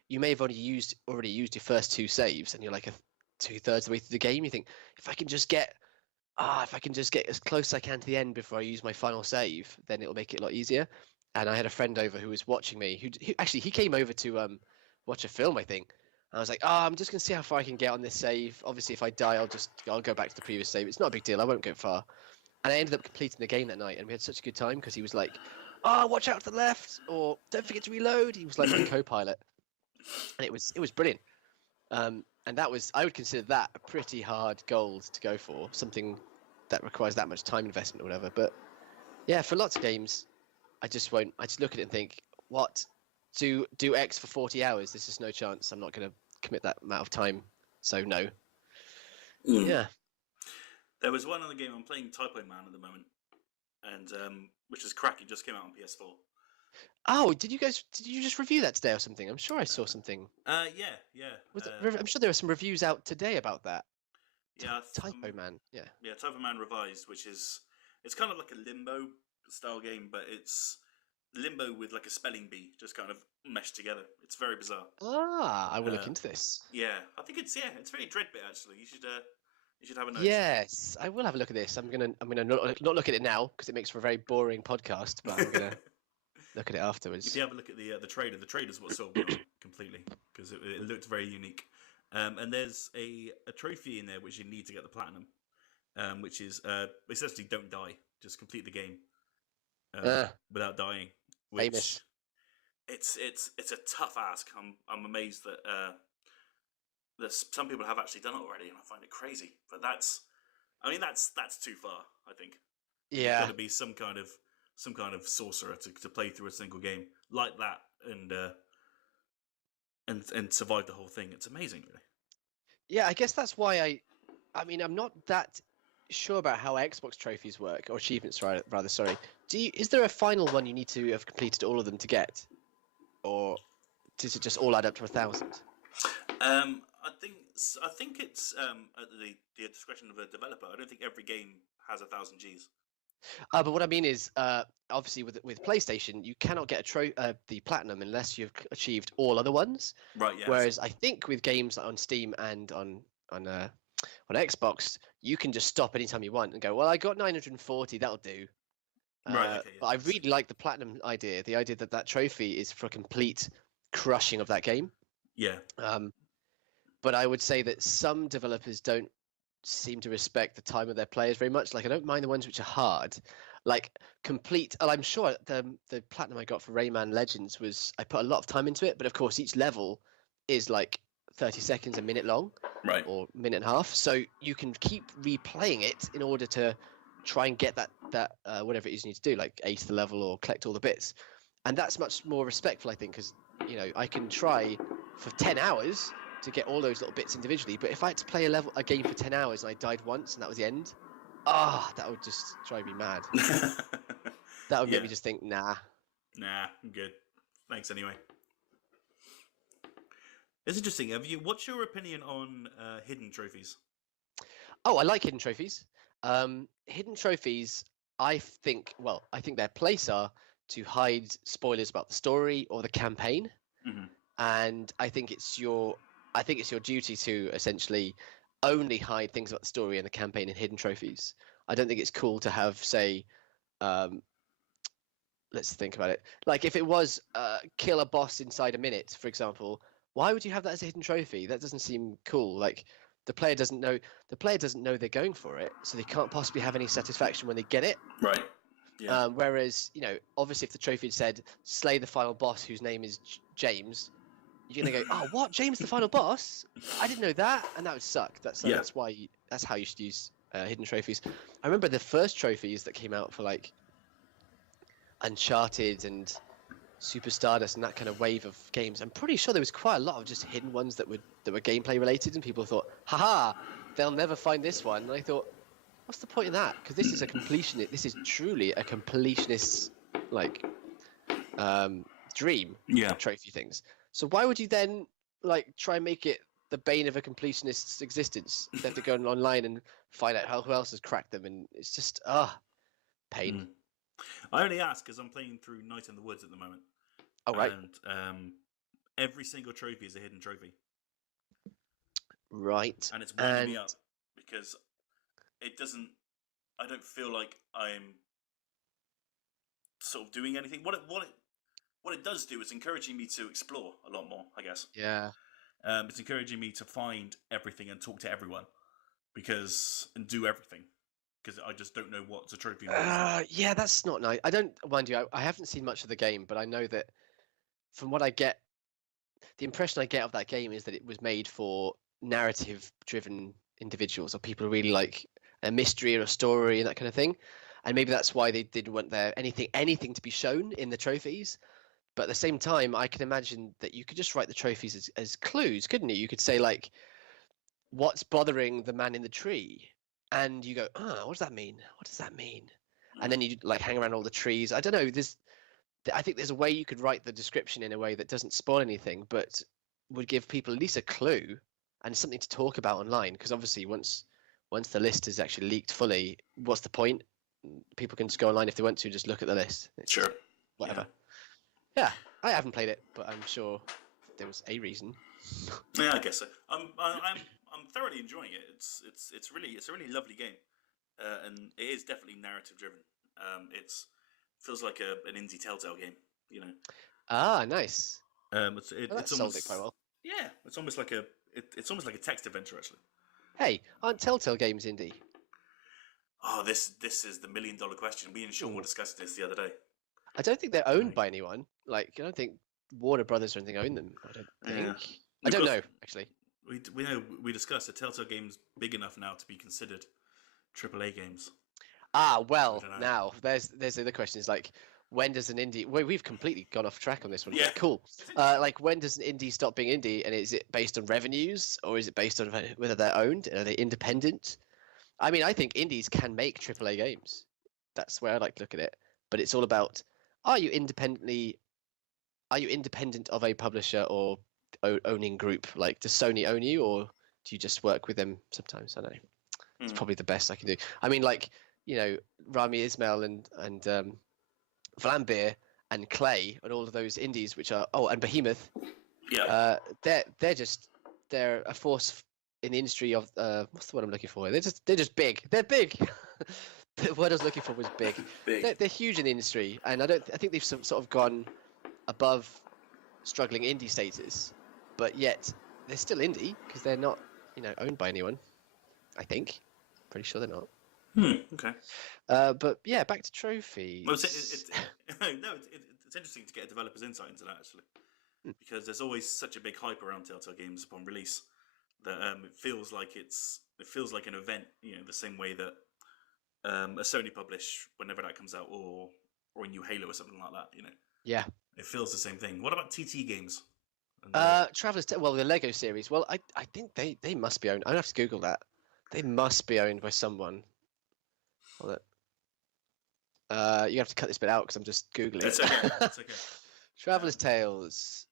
you may have already used your first 2 saves, and you're 2/3 of the way through the game. You think, if I can just get as close as I can to the end before I use my final save, then it'll make it a lot easier. And I had a friend over who was watching me. Who actually he came over to watch a film, I think. And I was like, I'm just gonna see how far I can get on this save. Obviously, if I die, I'll go back to the previous save. It's not a big deal. I won't go far. And I ended up completing the game that night, and we had such a good time because he was like, "Oh, watch out to the left," or "Don't forget to reload." He was like my co-pilot, and it was brilliant. And that was, I would consider that a pretty hard goal to go for, something that requires that much time investment or whatever. But yeah, for lots of games, I just won't. I just look at it and think, what? Do X for 40 hours? There's just no chance. I'm not going to commit that amount of time. So no. Yeah. There was one other game I'm playing, Typo Man, at the moment, and which is cracking. Just came out on PS4. Oh, did you just review that today or something? I'm sure I saw something. Yeah. I'm sure there were some reviews out today about that. Yeah, Typo Man. Yeah. Yeah, Typo Man Revised, which is it's kind of like a Limbo style game, but it's Limbo with like a spelling bee, just kind of meshed together. It's very bizarre. Ah, I will look into this. Yeah, I think it's very Dreadbit actually. You should have a note. Yes, I will have a look at this. I'm gonna not look at it now because it makes for a very boring podcast, but I'm gonna look at it afterwards. If you have a look at the trailer's what sold me completely because it looked very unique. And there's a trophy in there which you need to get the platinum, which is essentially don't die, just complete the game without dying. Which Famous. It's a tough ask. I'm amazed that some people have actually done it already, and I find it crazy. But that's too far. I think. Yeah. Got to be some kind of sorcerer to play through a single game like that and survive the whole thing. It's amazing, really. Yeah, I guess that's why I'm not that sure about how Xbox trophies work, or achievements rather. Sorry. Is there a final one you need to have completed all of them to get, or does it just all add up to 1,000? I think it's at the discretion of a developer. I don't think every game has 1,000 Gs. But what I mean is, obviously with PlayStation, you cannot get the platinum unless you've achieved all other ones. Right. Yeah. Whereas I think with games on Steam and on Xbox, you can just stop anytime you want and go, well, I got 940, that'll do. Right. Okay. Yeah. But I really like the platinum idea. The idea that trophy is for complete crushing of that game. Yeah. But I would say that some developers don't seem to respect the time of their players very much. Like, I don't mind the ones which are hard, like complete. And I'm sure the platinum I got for Rayman Legends was, I put a lot of time into it, but of course each level is like 30 seconds, a minute long, right, or minute and a half. So you can keep replaying it in order to try and get that whatever it is you need to do, like ace the level or collect all the bits. And that's much more respectful, I think, because I can try for 10 hours to get all those little bits individually, but if I had to play a game for 10 hours and I died once and that was the end, that would just drive me mad. That would make me just think, nah, I'm good, thanks anyway. It's interesting. What's your opinion on hidden trophies? I like hidden trophies. Hidden trophies, I think their place are to hide spoilers about the story or the campaign. Mm-hmm. And I think it's your duty to essentially only hide things about the story and the campaign in hidden trophies. I don't think it's cool to have, say, let's think about it. Like if it was kill a boss inside a minute, for example, why would you have that as a hidden trophy? That doesn't seem cool. Like the player doesn't know they're going for it, so they can't possibly have any satisfaction when they get it. Right. Yeah. Whereas, obviously if the trophy had said slay the final boss whose name is James, you're gonna go, oh, what? James the final boss? I didn't know that, and that would suck. That's how you should use hidden trophies. I remember the first trophies that came out for like Uncharted and Super Stardust and that kind of wave of games. I'm pretty sure there was quite a lot of just hidden ones that were gameplay related, and people thought, haha, they'll never find this one. And I thought, what's the point in that? Because this is a completionist. This is truly a completionist dream. Yeah. Trophy things. So why would you then try and make it the bane of a completionist's existence? You have to go online and find out who else has cracked them, and it's just pain. Mm. I only ask because I'm playing through Night in the Woods at the moment. Oh right. And every single trophy is a hidden trophy. Right. And it's winding me up because it doesn't. I don't feel like I'm sort of doing anything. What it does do is encouraging me to explore a lot more, I guess. Yeah. It's encouraging me to find everything and talk to everyone and do everything. Because I just don't know what's a trophy. Yeah, that's not nice. I don't mind you. I haven't seen much of the game, but I know that from what I get, the impression I get of that game is that it was made for narrative-driven individuals or people who really like a mystery or a story and that kind of thing. And maybe that's why they didn't want anything to be shown in the trophies. But at the same time, I can imagine that you could just write the trophies as clues, couldn't you? You could say like, "What's bothering the man in the tree?" And you go, "What does that mean? What does that mean?" And then you like hang around all the trees. I don't know. I think there's a way you could write the description in a way that doesn't spoil anything, but would give people at least a clue and something to talk about online. Because obviously, once the list is actually leaked fully, what's the point? People can just go online if they want to, just look at the list. Sure. Whatever. Yeah, I haven't played it, but I'm sure there was a reason. Yeah, I guess so. I'm thoroughly enjoying it. It's a really lovely game, and it is definitely narrative driven. It feels like an indie Telltale game, you know. Ah, nice. It's sold almost it quite well. Yeah, it's almost like a text adventure actually. Hey, aren't Telltale games indie? Oh, this is the $1 million question. Me and Sean were discussing this the other day. I don't think they're owned by anyone. Like, I don't think Warner Brothers or anything own them. I don't think. Yeah. I don't know, actually. We discussed the Telltale games big enough now to be considered AAA games. Ah, well, now there's the other question is like, when does an indie? We've completely gone off track on this one. Yeah. Cool. Like, when does an indie stop being indie? And is it based on revenues or is it based on whether they're owned? Are they independent? I mean, I think indies can make AAA games. That's where I like to look at it. But it's all about, are you independent of a publisher or owning group? Like, does Sony own you, or do you just work with them sometimes? I don't know. It's probably the best I can do. I mean, like, you know, Rami Ismail and Vlambeer and Clay and all of those indies, which are and Behemoth. Yeah. They're a force in the industry of what's the word I'm looking for? They're just big. They're big. The word I was looking for was big. They're huge in the industry, and I think they've sort of gone above struggling indie status, but yet they're still indie because they're not, owned by anyone. I think, pretty sure they're not. Okay. But yeah, back to trophies. Well, it's interesting to get a developer's insight into that actually, because there's always such a big hype around Telltale games upon release that it feels like an event, the same way that a Sony publish whenever that comes out, or a new Halo or something like that. Yeah. It feels the same thing. What about TT games? Traveller's the Lego series. Well, I think they must be owned. I have to Google that. They must be owned by someone. Hold it. You have to cut this bit out because I'm just Googling It's it. okay. It's okay. Traveller's Tales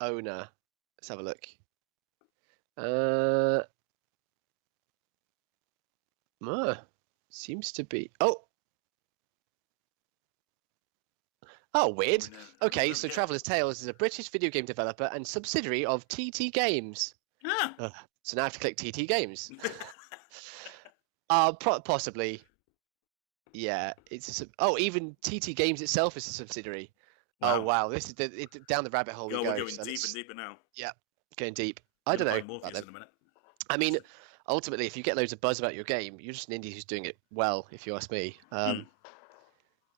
owner. Let's have a look. Seems to be. Oh, weird. Okay, so Traveller's Tales is a British video game developer and subsidiary of TT Games. Ah. So now I have to click TT Games. Possibly. Yeah, even TT Games itself is a subsidiary. Wow. Oh wow, this is down the rabbit hole we go. We're going deep and deeper now. Yeah, going deep. I don't know. Morpheus in a minute. I mean, ultimately, if you get loads of buzz about your game, you're just an indie who's doing it well, if you ask me.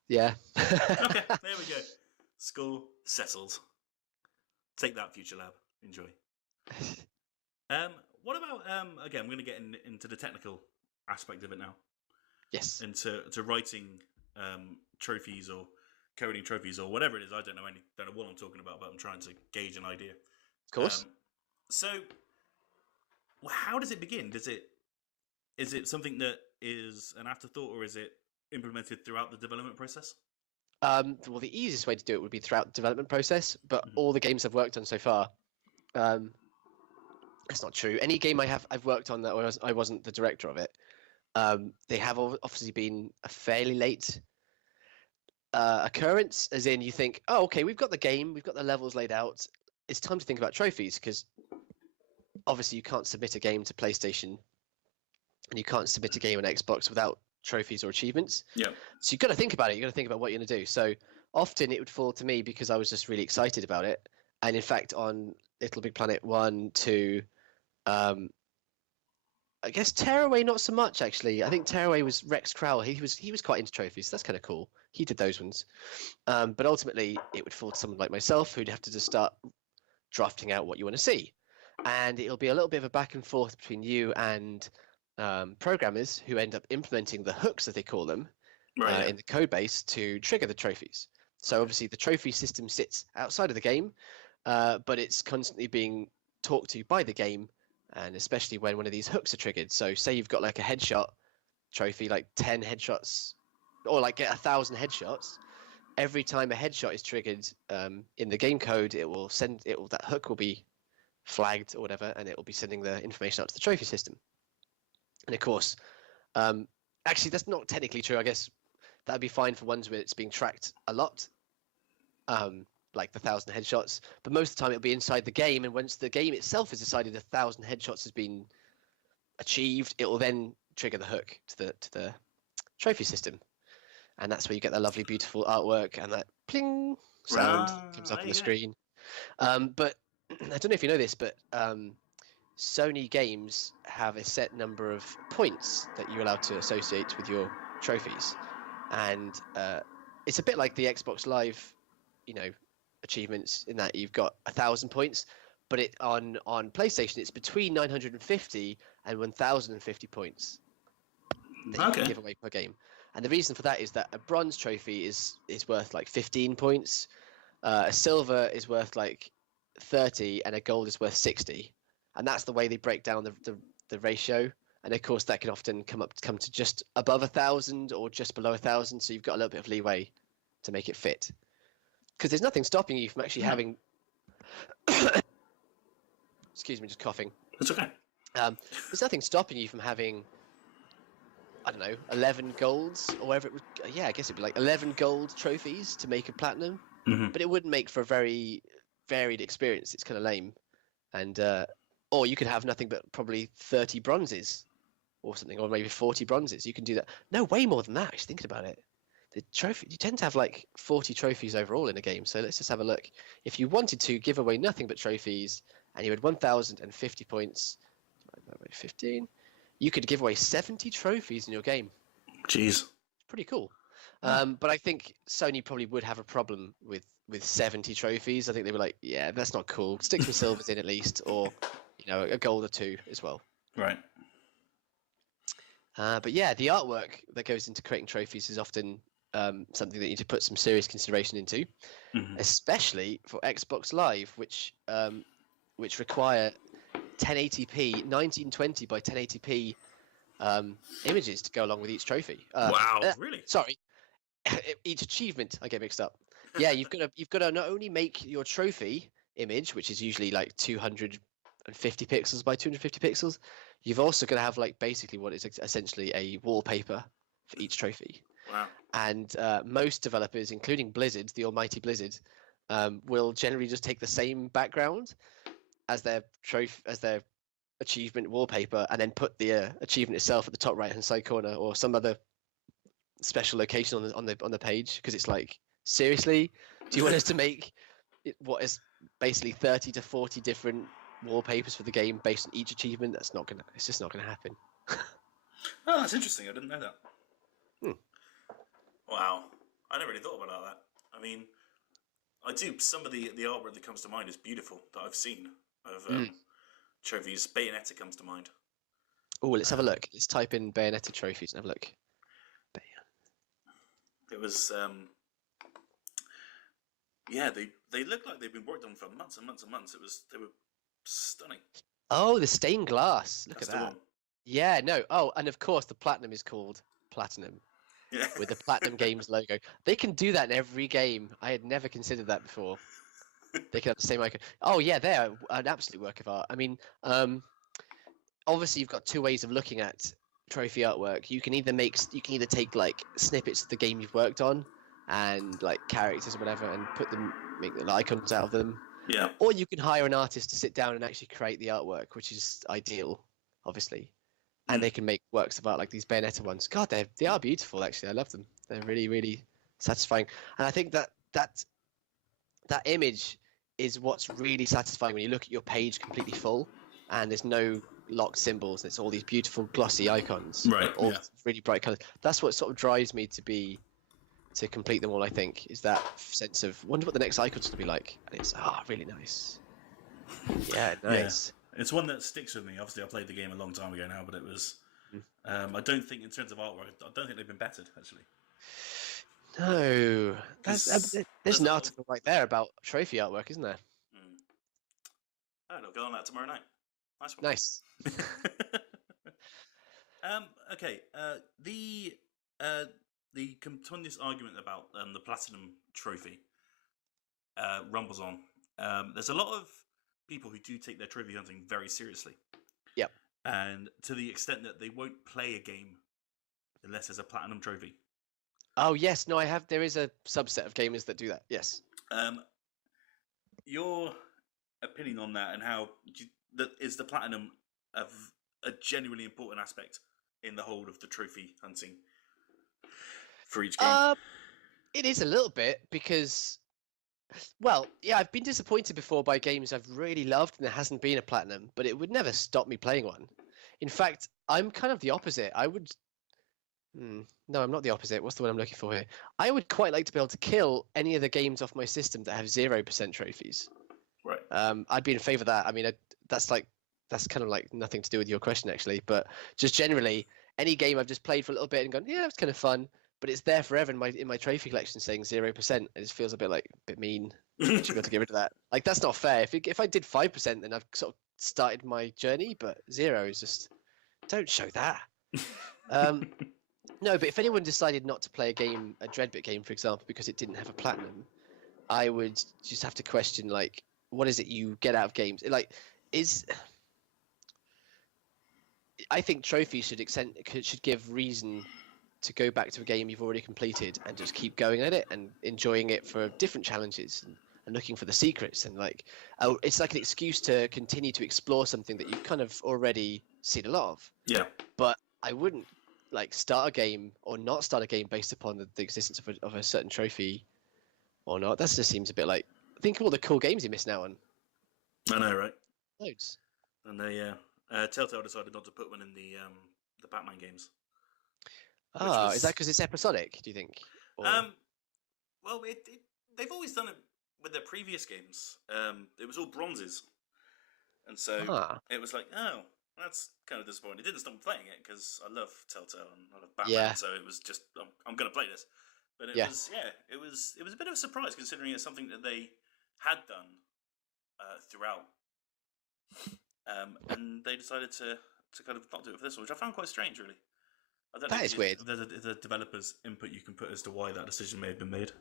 Yeah. Okay, there we go. Score settled. Take that, Future Lab. Enjoy. What about again? I'm going to get into the technical aspect of it now. Yes. Into writing trophies or coding trophies or whatever it is. I don't know what I'm talking about, but I'm trying to gauge an idea. Of course. So, how does it begin? Is it something that is an afterthought, or is it implemented throughout the development process? Well, the easiest way to do it would be throughout the development process, but all the games I've worked on so far, that's not true. Any game I've worked on that I wasn't the director of it, they have obviously been a fairly late occurrence, as in you think, oh, okay, we've got the game, we've got the levels laid out, it's time to think about trophies, because obviously you can't submit a game to PlayStation and you can't submit a game on Xbox without trophies or achievements. Yeah. So you've got to think about it. You've got to think about what you're going to do. So often it would fall to me because I was just really excited about it. And in fact, on Little Big Planet 1, 2, I guess Tearaway not so much actually. I think Tearaway was Rex Crowell. He was quite into trophies. That's kind of cool. He did those ones. But ultimately, it would fall to someone like myself who'd have to just start drafting out what you want to see, and it'll be a little bit of a back and forth between you and programmers who end up implementing the hooks, as they call them, in the code base to trigger the trophies. So obviously the trophy system sits outside of the game, but it's constantly being talked to by the game, and especially when one of these hooks are triggered. So say you've got like a headshot trophy, like 10 headshots, or like get 1,000 headshots. Every time a headshot is triggered in the game code, that hook will be flagged or whatever, and it will be sending the information out to the trophy system. And of course, actually that's not technically true. I guess that'd be fine for ones where it's being tracked a lot, like the 1,000 headshots. But most of the time it'll be inside the game, and once the game itself has decided 1,000 headshots has been achieved, it will then trigger the hook to the trophy system, and that's where you get that lovely, beautiful artwork and that pling sound comes up on the screen. But I don't know if you know this, but Sony games have a set number of points that you're allowed to associate with your trophies, and it's a bit like the Xbox Live, achievements, in that you've got 1,000 points, but on PlayStation it's between 950 and 1,050 points that you can give away per game. And the reason for that is that a bronze trophy is worth like 15 points, a silver is worth like 30, and a gold is worth 60. And that's the way they break down the ratio. And of course that can often come to just above 1,000 or just below 1,000, so you've got a little bit of leeway to make it fit. Because there's nothing stopping you from actually having excuse me, just coughing. It's okay. There's nothing stopping you from having, I don't know, 11 golds or whatever it would. Yeah, I guess it'd be like 11 gold trophies to make a platinum. But it wouldn't make for a very varied experience. It's kind of lame. And or you could have nothing but probably 30 bronzes or something, or maybe 40 bronzes. You can do that. No, way more than that, actually, thinking about it. The trophy, you tend to have like 40 trophies overall in a game. So let's just have a look. If you wanted to give away nothing but trophies, and you had 1,050 points, divided by 15, you could give away 70 trophies in your game. Jeez. Pretty cool. But I think Sony probably would have a problem with 70 trophies. I think they were like, yeah, that's not cool. Stick some silvers in at least, or a gold or two as well. Right. But yeah, the artwork that goes into creating trophies is often something that you need to put some serious consideration into, especially for Xbox Live, which require 1080p, 1920 by 1080p images to go along with each trophy. Wow, really? Sorry, each achievement. I get mixed up. Yeah, you've got to not only make your trophy image, which is usually like 250 pixels by 250 pixels. You've also got to have like basically what is essentially a wallpaper for each trophy. Wow. And most developers, including Blizzard, the almighty Blizzard, will generally just take the same background as their achievement wallpaper, and then put the achievement itself at the top right hand side corner, or some other special location on the page. Because it's like, seriously, do you want us to make what is basically 30 to 40 different wallpapers for the game based on each achievement? It's just not gonna happen. Oh, that's interesting. I didn't know that. Wow, I never really thought about that. I mean, I do. Some of the artwork that comes to mind is beautiful that I've seen of trophies. Bayonetta comes to mind. Oh, let's have a look. Let's type in Bayonetta trophies and have a look. It was yeah, they look like they've been worked on for months and months and months. They were stunning. Oh, the stained glass. Look That's at that. one. Yeah, no. Oh, and of course the platinum is called Platinum. Yeah. With the Platinum Games logo. They can do that in every game. I had never considered that before. They can have the same icon. Oh yeah, they're an absolute work of art. I mean, obviously you've got two ways of looking at trophy artwork. You can either take like snippets of the game you've worked on and like characters or whatever, and make the icons out of them. Yeah. Or you can hire an artist to sit down and actually create the artwork, which is ideal, obviously. And they can make works of art like these Bayonetta ones. God, they are beautiful, actually. I love them. They're really, really satisfying. And I think that image is what's really satisfying when you look at your page completely full, and there's no locked symbols. It's all these beautiful glossy icons, Right, all yeah. really bright colors. That's what sort of drives me to complete them all. I think is that sense of wonder what the next icon's gonna be like, and it's really nice. Yeah, nice. Yeah. It's one that sticks with me. Obviously, I played the game a long time ago now, but it was. I don't think, in terms of artwork, I don't think they've been bettered actually. No, there's an a lot article right there about trophy artwork, isn't there? Oh, they'll go on that tomorrow night. Nice one. Nice. Okay. The continuous argument about the platinum trophy rumbles on. There's a lot of people who do take their trophy hunting very seriously. Yep. And to the extent that they won't play a game unless there's a platinum trophy. Oh yes, no, I have. There is a subset of gamers that do that. Yes. Your opinion on that, and how is the platinum a genuinely important aspect in the whole of the trophy hunting for each game? It is a little bit because, well, yeah, I've been disappointed before by games I've really loved and there hasn't been a platinum, but it would never stop me playing one. In fact, I'm kind of the opposite. I would. No, I'm not the opposite. What's the word I'm looking for here? I would quite like to be able to kill any of the games off my system that have 0% trophies. Right. I'd be in favour of that. I mean, that's kind of like nothing to do with your question actually, but just generally, any game I've just played for a little bit and gone, yeah, it's kind of fun, but it's there forever in my trophy collection saying 0%. It just feels a bit mean. You should be able to get rid of that. Like that's not fair. If I did 5%, then I've sort of started my journey, but 0 is just don't show that. No, but if anyone decided not to play a Dreadbit game, for example, because it didn't have a platinum, I would just have to question, like, what is it you get out of games? I think trophies should give reason to go back to a game you've already completed and just keep going at it and enjoying it for different challenges and looking for the secrets and it's like an excuse to continue to explore something that you've kind of already seen a lot of. Yeah. But I wouldn't start a game or not start a game based upon the existence of a certain trophy or not. That just seems a bit like, think of all the cool games you're missing out on. I know, right? Loads. And they Telltale decided not to put one in the Batman games. Is that because it's episodic, do you think? Or... Well, they've always done it with their previous games. It was all bronzes, and so it was like, oh, that's kind of disappointing. It didn't stop me playing it because I love Telltale and I love Batman. Yeah. So it was just, I'm going to play this. But it was a bit of a surprise considering it's something that they had done throughout, and they decided to kind of not do it for this one, which I found quite strange, really. I don't know that is weird. If the developers' input you can put as to why that decision may have been made.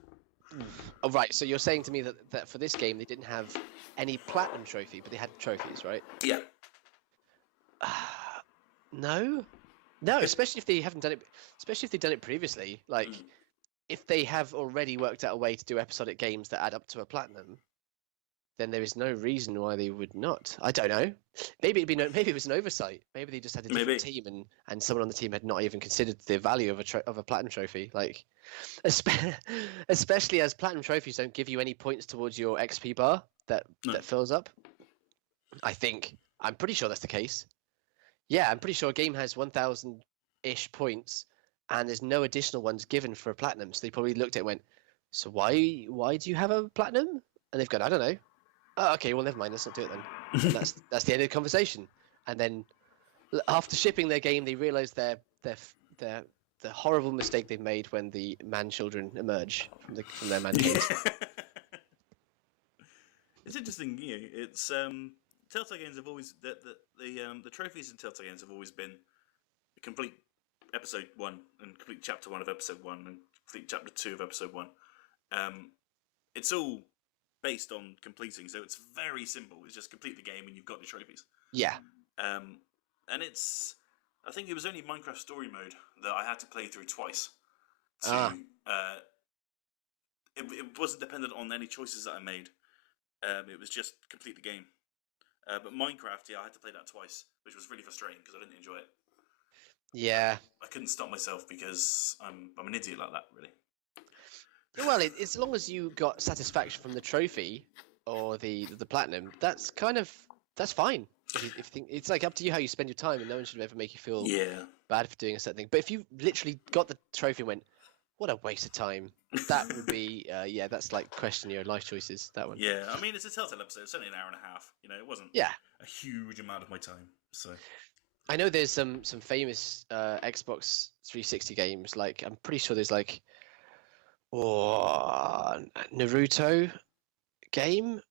Oh, right. So you're saying to me that for this game they didn't have any platinum trophy, but they had trophies, right? Yeah. No, especially if they haven't done it. Especially if they've done it previously. Like, if they have already worked out a way to do episodic games that add up to a platinum, then there is no reason why they would not. I don't know. Maybe it was an oversight. Maybe they just had a different team, and someone on the team had not even considered the value of a platinum trophy. Like, especially as platinum trophies don't give you any points towards your XP bar that fills up. I'm pretty sure that's the case. Yeah, I'm pretty sure a game has 1,000-ish points, and there's no additional ones given for a platinum. So they probably looked at it and went, so why do you have a platinum? And they've gone, I don't know. Oh, okay, well, never mind. Let's not do it then. And that's the end of the conversation. And then after shipping their game, they realise the horrible mistake they've made when the man children emerge from their man caves. It's interesting, it's Telltale games have always the trophies in Telltale games have always been a complete episode 1 and complete chapter 1 of episode 1 and complete chapter 2 of episode 1. It's all based on completing, so it's very simple. It's just complete the game and you've got the trophies. Yeah. And I think it was only Minecraft Story Mode that I had to play through twice. It wasn't dependent on any choices that I made. It was just complete the game. But Minecraft, I had to play that twice, which was really frustrating because I didn't enjoy it. Yeah. I couldn't stop myself because I'm an idiot like that, really. Well, as long as you got satisfaction from the trophy or the platinum, that's fine. If you think it's like up to you how you spend your time, and no one should ever make you feel Yeah. bad for doing a certain thing. But if you literally got the trophy and went, "What a waste of time," that would be that's like questioning your life choices. That one. Yeah, I mean, it's a Telltale episode. It's only an hour and a half. It wasn't a huge amount of my time. So I know there's some famous Xbox 360 games. Like I'm pretty sure there's like Naruto game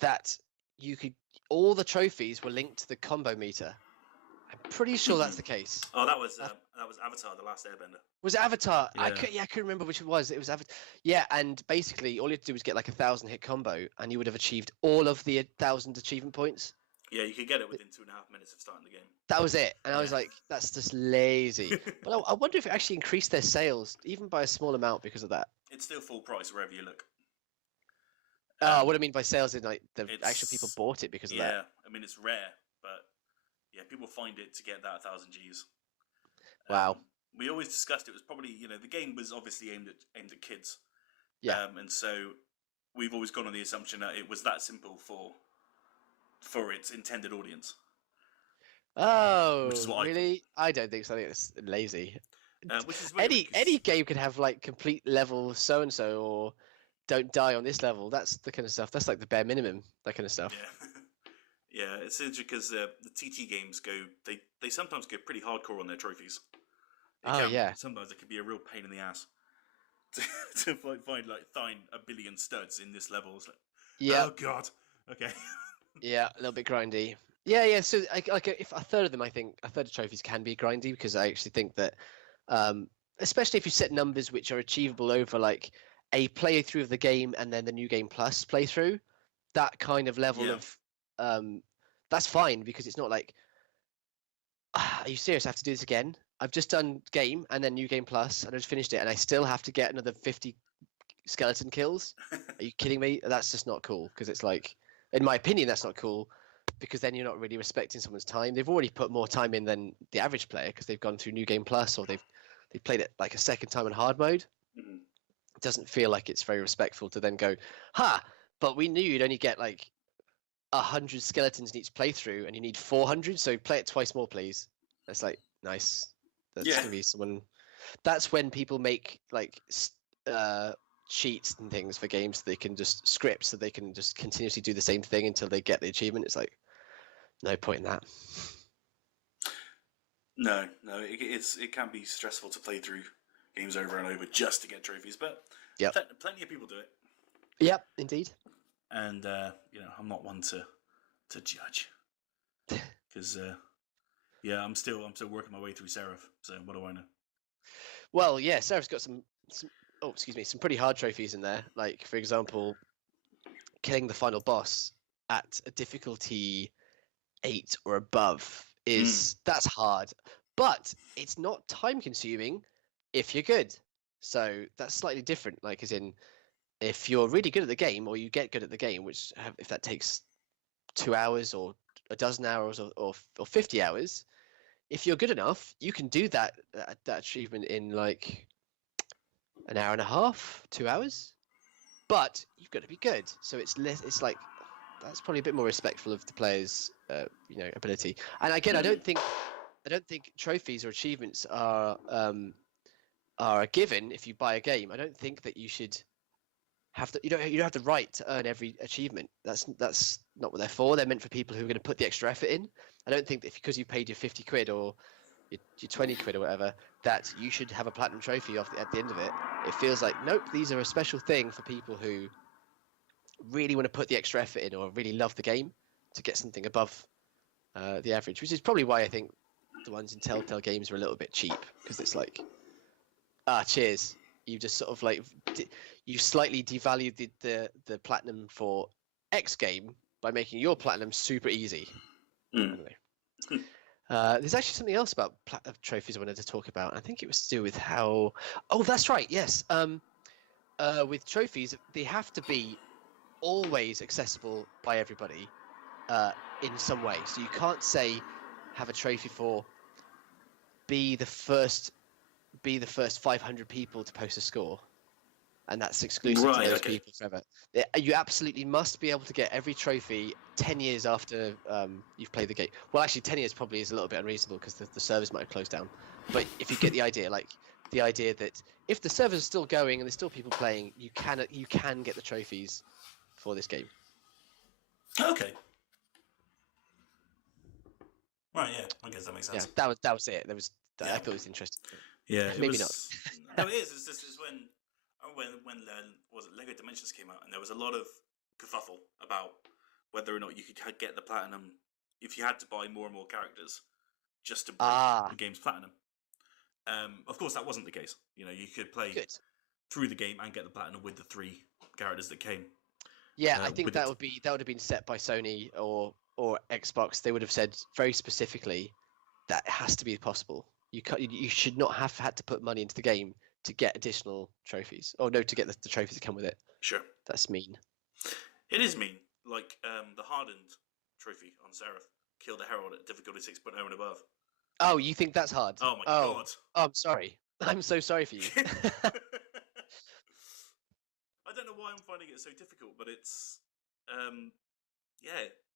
that you could all the trophies were linked to the combo meter. I'm pretty sure that's the case. Oh, that was Avatar: The Last Airbender. Was it Avatar? Yeah. I couldn't remember which it was. It was Avatar. Yeah, and basically all you had to do was get like 1,000 hit combo, and you would have achieved all of the 1,000 achievement points. Yeah, you could get it within 2.5 minutes of starting the game. That was it, and I was like, "That's just lazy." But I wonder if it actually increased their sales even by a small amount because of that. It's still full price wherever you look. What I mean by sales is like the actual people bought it because of that. Yeah, I mean it's rare, but yeah, people find it to get that 1,000 Gs. Wow. We always discussed it was probably the game was obviously aimed at kids. Yeah. And so we've always gone on the assumption that it was that simple for its intended audience. Oh, Which is what really? I don't think so. I think it's lazy. Which is weird Any game could have like complete level so and so or don't die on this level. That's the kind of stuff. That's like the bare minimum. That kind of stuff. Yeah. Yeah, it's interesting because the TT games they sometimes go pretty hardcore on their trophies. Sometimes it can be a real pain in the ass to find 1 billion studs in this level. It's like, oh god, okay. Yeah, a little bit grindy. Yeah. So if a third of them, I think a third of trophies can be grindy because I actually think that, especially if you set numbers which are achievable over like a playthrough of the game and then the new game plus playthrough, that kind of level of that's fine because it's not like, are you serious? I have to do this again? I've just done game and then new game plus and I just finished it and I still have to get another 50 skeleton kills. Are you kidding me? That's just not cool because it's like, in my opinion, that's not cool because then you're not really respecting someone's time. They've already put more time in than the average player because they've gone through new game plus or they've played it like a second time in hard mode. Mm-hmm. It doesn't feel like it's very respectful to then go, but we knew you'd only get like 100 skeletons in each playthrough and you need 400, so play it twice more, please. That's like, nice. That's gonna be someone. That's when people make like cheats and things for games. They can just script so they can just continuously do the same thing until they get the achievement. It's like no point in that. No, it can be stressful to play through games over and over just to get trophies, but plenty of people do it. Yep, indeed. And I'm not one to judge because I'm still working my way through Seraph. So what do I know? Well, yeah, Seraph's got some pretty hard trophies in there. Like for example, killing the final boss at a difficulty 8 or above that's hard, but it's not time consuming if you're good. So that's slightly different. Like as in, if you're really good at the game or you get good at the game, if that takes 2 hours or a dozen hours or 50 hours, if you're good enough, you can do that achievement in like an hour and a half, 2 hours. But you've got to be good. So it's like that's probably a bit more respectful of the player's ability. And again, I don't think trophies or achievements are a given if you buy a game. I don't think that you should have you don't have the right to earn every achievement. That's not what they're for. They're meant for people who are going to put the extra effort in. I don't think that because you paid your 50 quid or your 20 quid or whatever, that you should have a platinum trophy at the end of it. It feels like, nope, these are a special thing for people who really want to put the extra effort in or really love the game to get something above the average, which is probably why I think the ones in Telltale games are a little bit cheap, because it's like, cheers. You just sort of like, you slightly devalued the platinum for X game by making your platinum super easy. Anyway. There's actually something else about trophies I wanted to talk about. I think it was to do with how... Oh, that's right, yes. With trophies, they have to be always accessible by everybody in some way. So you can't say, have a trophy for be the first 500 people to post a score. and that's exclusive to Right, those okay. people forever. You absolutely must be able to get every trophy 10 years after you've played the game. Well, actually, 10 years probably is a little bit unreasonable because the servers might have closed down. But if you get the idea, like the idea that if the servers are still going and there's still people playing, you can get the trophies for this game. Okay. Right, yeah, I guess that makes sense. Yeah, that was it. I thought it was interesting. Yeah, Maybe not. No, it is. It's just when was it Lego Dimensions came out, and there was a lot of kerfuffle about whether or not you could get the platinum if you had to buy more and more characters just to break the game's platinum. Of course, that wasn't the case. You could play through the game and get the platinum with the 3 characters that came. Yeah, I think that would have been set by Sony or Xbox. They would have said very specifically that it has to be possible. You should not have had to put money into the game to get additional trophies. Oh no, to get the trophies that come with it. Sure. That's mean. It is mean. Like the hardened trophy on Seraph, kill the Herald at difficulty 6.0 and above. Oh, you think that's hard? Oh my god. Oh, I'm sorry. I'm so sorry for you. I don't know why I'm finding it so difficult, but it's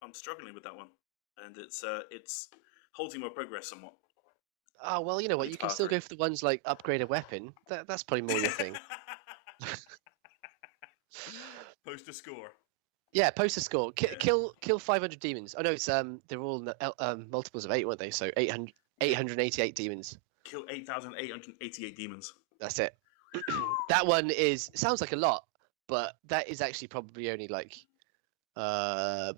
I'm struggling with that one, and it's halting my progress somewhat. Oh well, you know what? You can still go for the ones like upgrade a weapon. That's probably more your thing. Post a score. Yeah, post a score. Kill 500 demons. Oh no, it's they're all multiples of 8, weren't they? So 888 demons. Kill 8,888 demons. That's it. That one sounds like a lot, but that is actually probably only like I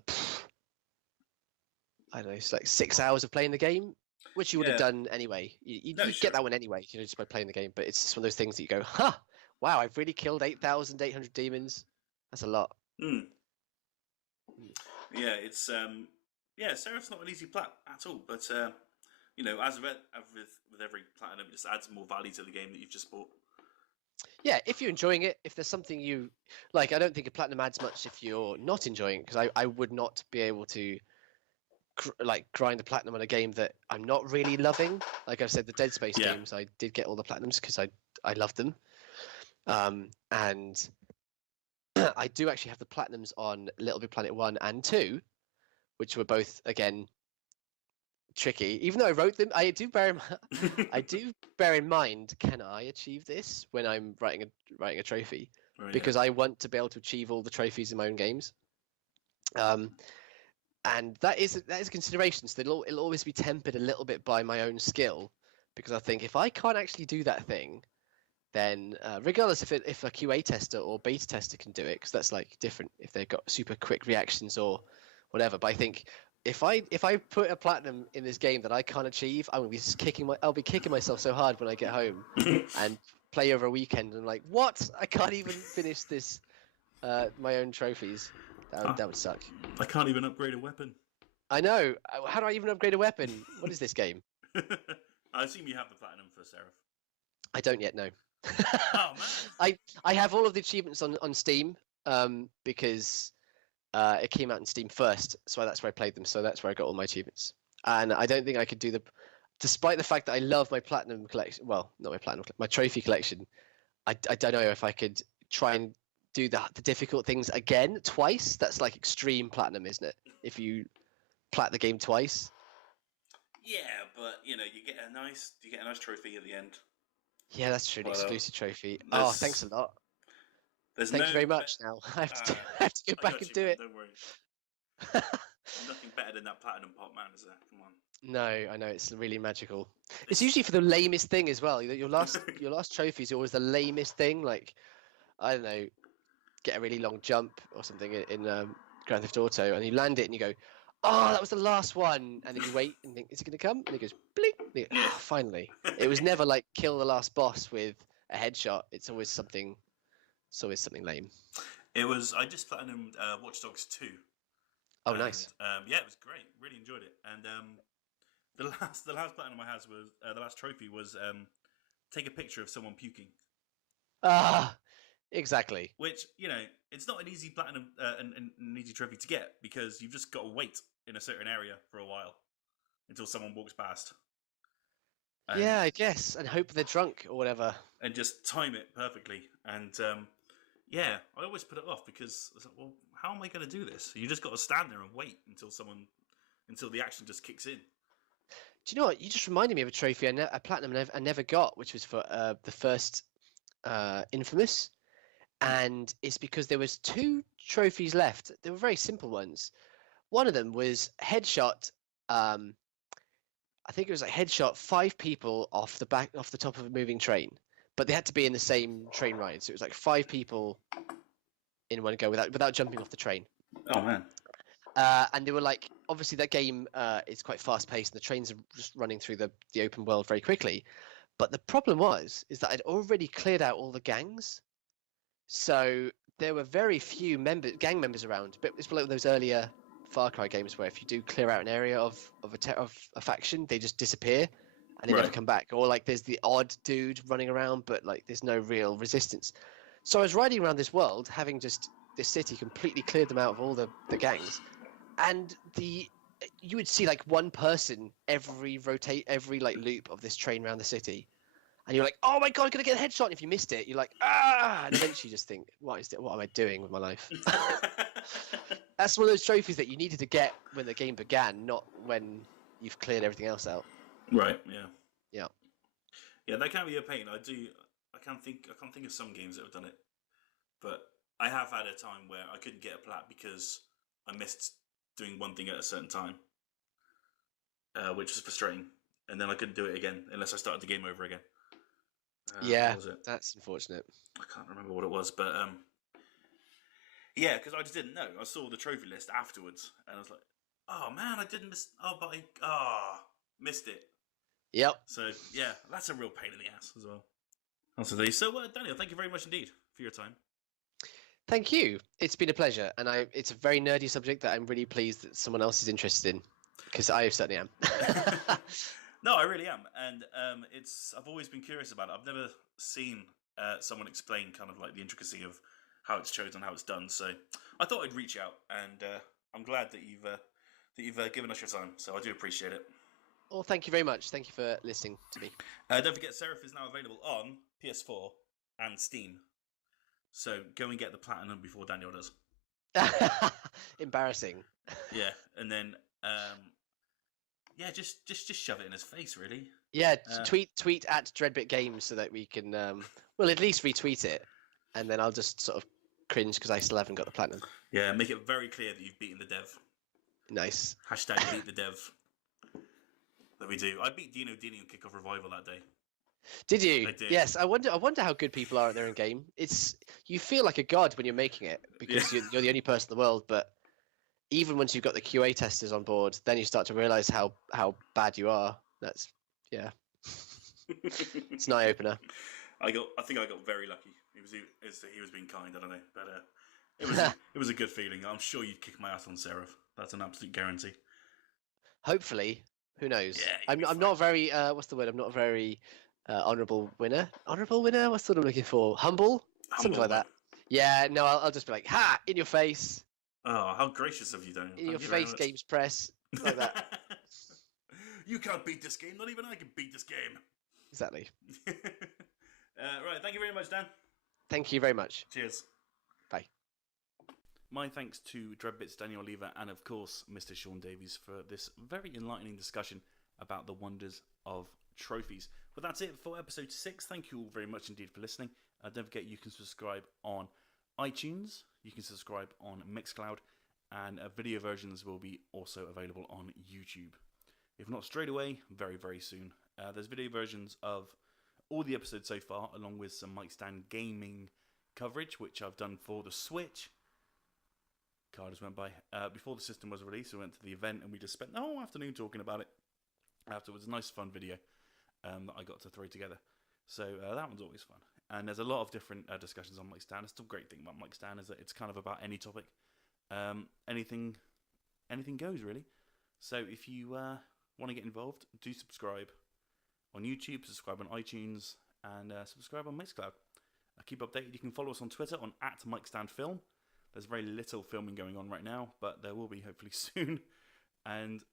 don't know, it's like 6 hours of playing the game, which you would have done anyway. You get that one anyway, just by playing the game. But it's just one of those things that you go, wow, I've really killed 8,800 demons. That's a lot. Yeah, it's Seraph's not an easy plat at all, but as with every platinum, it just adds more value to the game that you've just bought. Yeah, if you're enjoying it, if there's something you like, I don't think a platinum adds much if you're not enjoying it, because I would not be able to grind the platinum on a game that I'm not really loving. Like I've said, the Dead Space games, I did get all the platinums because I loved them, and I do actually have the platinums on Little Big Planet 1 and 2, which were both again tricky. Even though I wrote them, I do bear in mind, can I achieve this when I'm writing a trophy? Because I want to be able to achieve all the trophies in my own games. And that is a consideration. So it'll always be tempered a little bit by my own skill, because I think if I can't actually do that thing, then regardless if a QA tester or beta tester can do it, because that's like different if they've got super quick reactions or whatever. But I think if I put a platinum in this game that I can't achieve, I'll be kicking myself so hard when I get home and play over a weekend and like, what? I can't even finish this my own trophies. That would suck. I can't even upgrade a weapon. I know. How do I even upgrade a weapon? What is this game? I assume you have the platinum for Seraph. I don't yet know. Oh man! I have all of the achievements on Steam because it came out in Steam first, so that's where I played them. So that's where I got all my achievements. And I don't think I could do despite the fact that I love my platinum collection. Well, not my platinum, my trophy collection. I don't know if I could try and do the difficult things again twice. That's like extreme platinum, isn't it? If you plat the game twice. Yeah, but you get a nice trophy at the end. Yeah, that's true. An exclusive trophy. Oh, thanks a lot. Thank you very much. Now I have to go back and do it. Don't worry. Nothing better than that platinum pot, man. Is there? Come on. No, I know it's really magical. It's usually for the lamest thing as well. Your last trophy is always the lamest thing. Like, I don't know, get a really long jump or something in Grand Theft Auto, and you land it and you go, oh, that was the last one, and then you wait and think, is it going to come? And it goes, blink. And you go, finally. It was never like kill the last boss with a headshot. It's always something lame. I just platinumed Watch Dogs 2. Oh, nice. Yeah, it was great. Really enjoyed it. And the last platinum I had was the last trophy was take a picture of someone puking. Exactly. Which it's not an easy platinum, an easy trophy to get, because you've just got to wait in a certain area for a while until someone walks past. Yeah, I guess, and hope they're drunk or whatever. And just time it perfectly. And Yeah, I always put it off because I was like, well, how am I going to do this? You just got to stand there and wait until the action just kicks in. Do you know what? You just reminded me of a trophy, a platinum I never got, which was for the first Infamous, and it's because there was 2 trophies left. They were very simple ones. One of them was headshot. I think it was like headshot 5 people off the top of a moving train, but they had to be in the same train ride. So it was like 5 people in one go without jumping off the train. Oh man. And they were like, obviously that game is quite fast paced and the trains are just running through the open world very quickly. But the problem is that I'd already cleared out all the gangs. So there were very few gang members around. But it's like those earlier Far Cry games where if you do clear out an area of a faction, they just disappear and they never come back. Or like there's the odd dude running around, but like there's no real resistance. So I was riding around this world, having just this city completely cleared them out of all the gangs. And you would see like one person every like loop of this train around the city, and you're like, oh my god, I'm gonna get a headshot. And if you missed it, you're like, ah, and eventually you just think, what am I doing with my life? That's one of those trophies that you needed to get when the game began, not when you've cleared everything else out. Right. Yeah. Yeah. Yeah, that can be a pain. I can't think of some games that have done it, but I have had a time where I couldn't get a plat because I missed doing one thing at a certain time, which was frustrating, and then I couldn't do it again unless I started the game over again. Yeah, what was it? That's unfortunate. I can't remember what it was, but yeah, because I just didn't know. I saw the trophy list afterwards, and I was like, "Oh man, I didn't miss. Oh, but I missed it." Yep. So yeah, that's a real pain in the ass as well. So Daniel, thank you very much indeed for your time. Thank you. It's been a pleasure, and it's a very nerdy subject that I'm really pleased that someone else is interested in, because I certainly am. No, I really am, and I've always been curious about it. I've never seen someone explain kind of like the intricacy of how it's chosen, how it's done. So I thought I'd reach out, and I'm glad that you've given us your time. So I do appreciate it. Well, thank you very much. Thank you for listening to me. Don't forget, Seraph is now available on PS4 and Steam. So go and get the platinum before Daniel does. Embarrassing. Yeah, and then just shove it in his face, really. Yeah, tweet at Dreadbit Games so that we can well at least retweet it, and then I'll just sort of cringe because I still haven't got the platinum. Yeah, make it very clear that you've beaten the dev. Nice. Hashtag beat the dev. That we do. I beat Dino Dini on Kickoff Revival that day. Did you? I did. Yes. I wonder how good people are at their own game. You feel like a god when you're making it because you're the only person in the world. But even once you've got the QA testers on board, then you start to realize how bad you are. It's an eye opener. I think I got very lucky. He was being kind. I don't know, but it was a good feeling. I'm sure you'd kick my ass on Seraph. That's an absolute guarantee. Hopefully. Who knows? Yeah, I'm not very what's the word? I'm not a very honourable winner. Honourable winner? What's the word I'm looking for? Humble? Something like that. Yeah, no, I'll just be like, ha! In your face. Oh, how gracious of you, Daniel. In your face, Games Press. Like that. You can't beat this game. Not even I can beat this game. Exactly. Right, thank you very much, Dan. Thank you very much. Cheers. Bye. My thanks to Dreadbit's Daniel Oliver and, of course, Mr. Sean Davies for this very enlightening discussion about the wonders of trophies. But that's it for episode 6. Thank you all very much indeed for listening. Don't forget you can subscribe on iTunes, you can subscribe on Mixcloud, and video versions will be also available on YouTube. If not straight away, very, very soon. There's video versions of all the episodes so far, along with some Micstand gaming coverage, which I've done for the Switch. Car just went by. Before the system was released, we went to the event and we just spent the whole afternoon talking about it. Afterwards, a nice fun video that I got to throw together. So that one's always fun. And there's a lot of different discussions on Micstand. It's the great thing about Micstand is that it's kind of about any topic. Anything goes, really. So if you want to get involved, do subscribe on YouTube, subscribe on iTunes, and subscribe on Mixcloud. Keep updated. You can follow us on Twitter on @MicstandFilm. There's very little filming going on right now, but there will be hopefully soon. And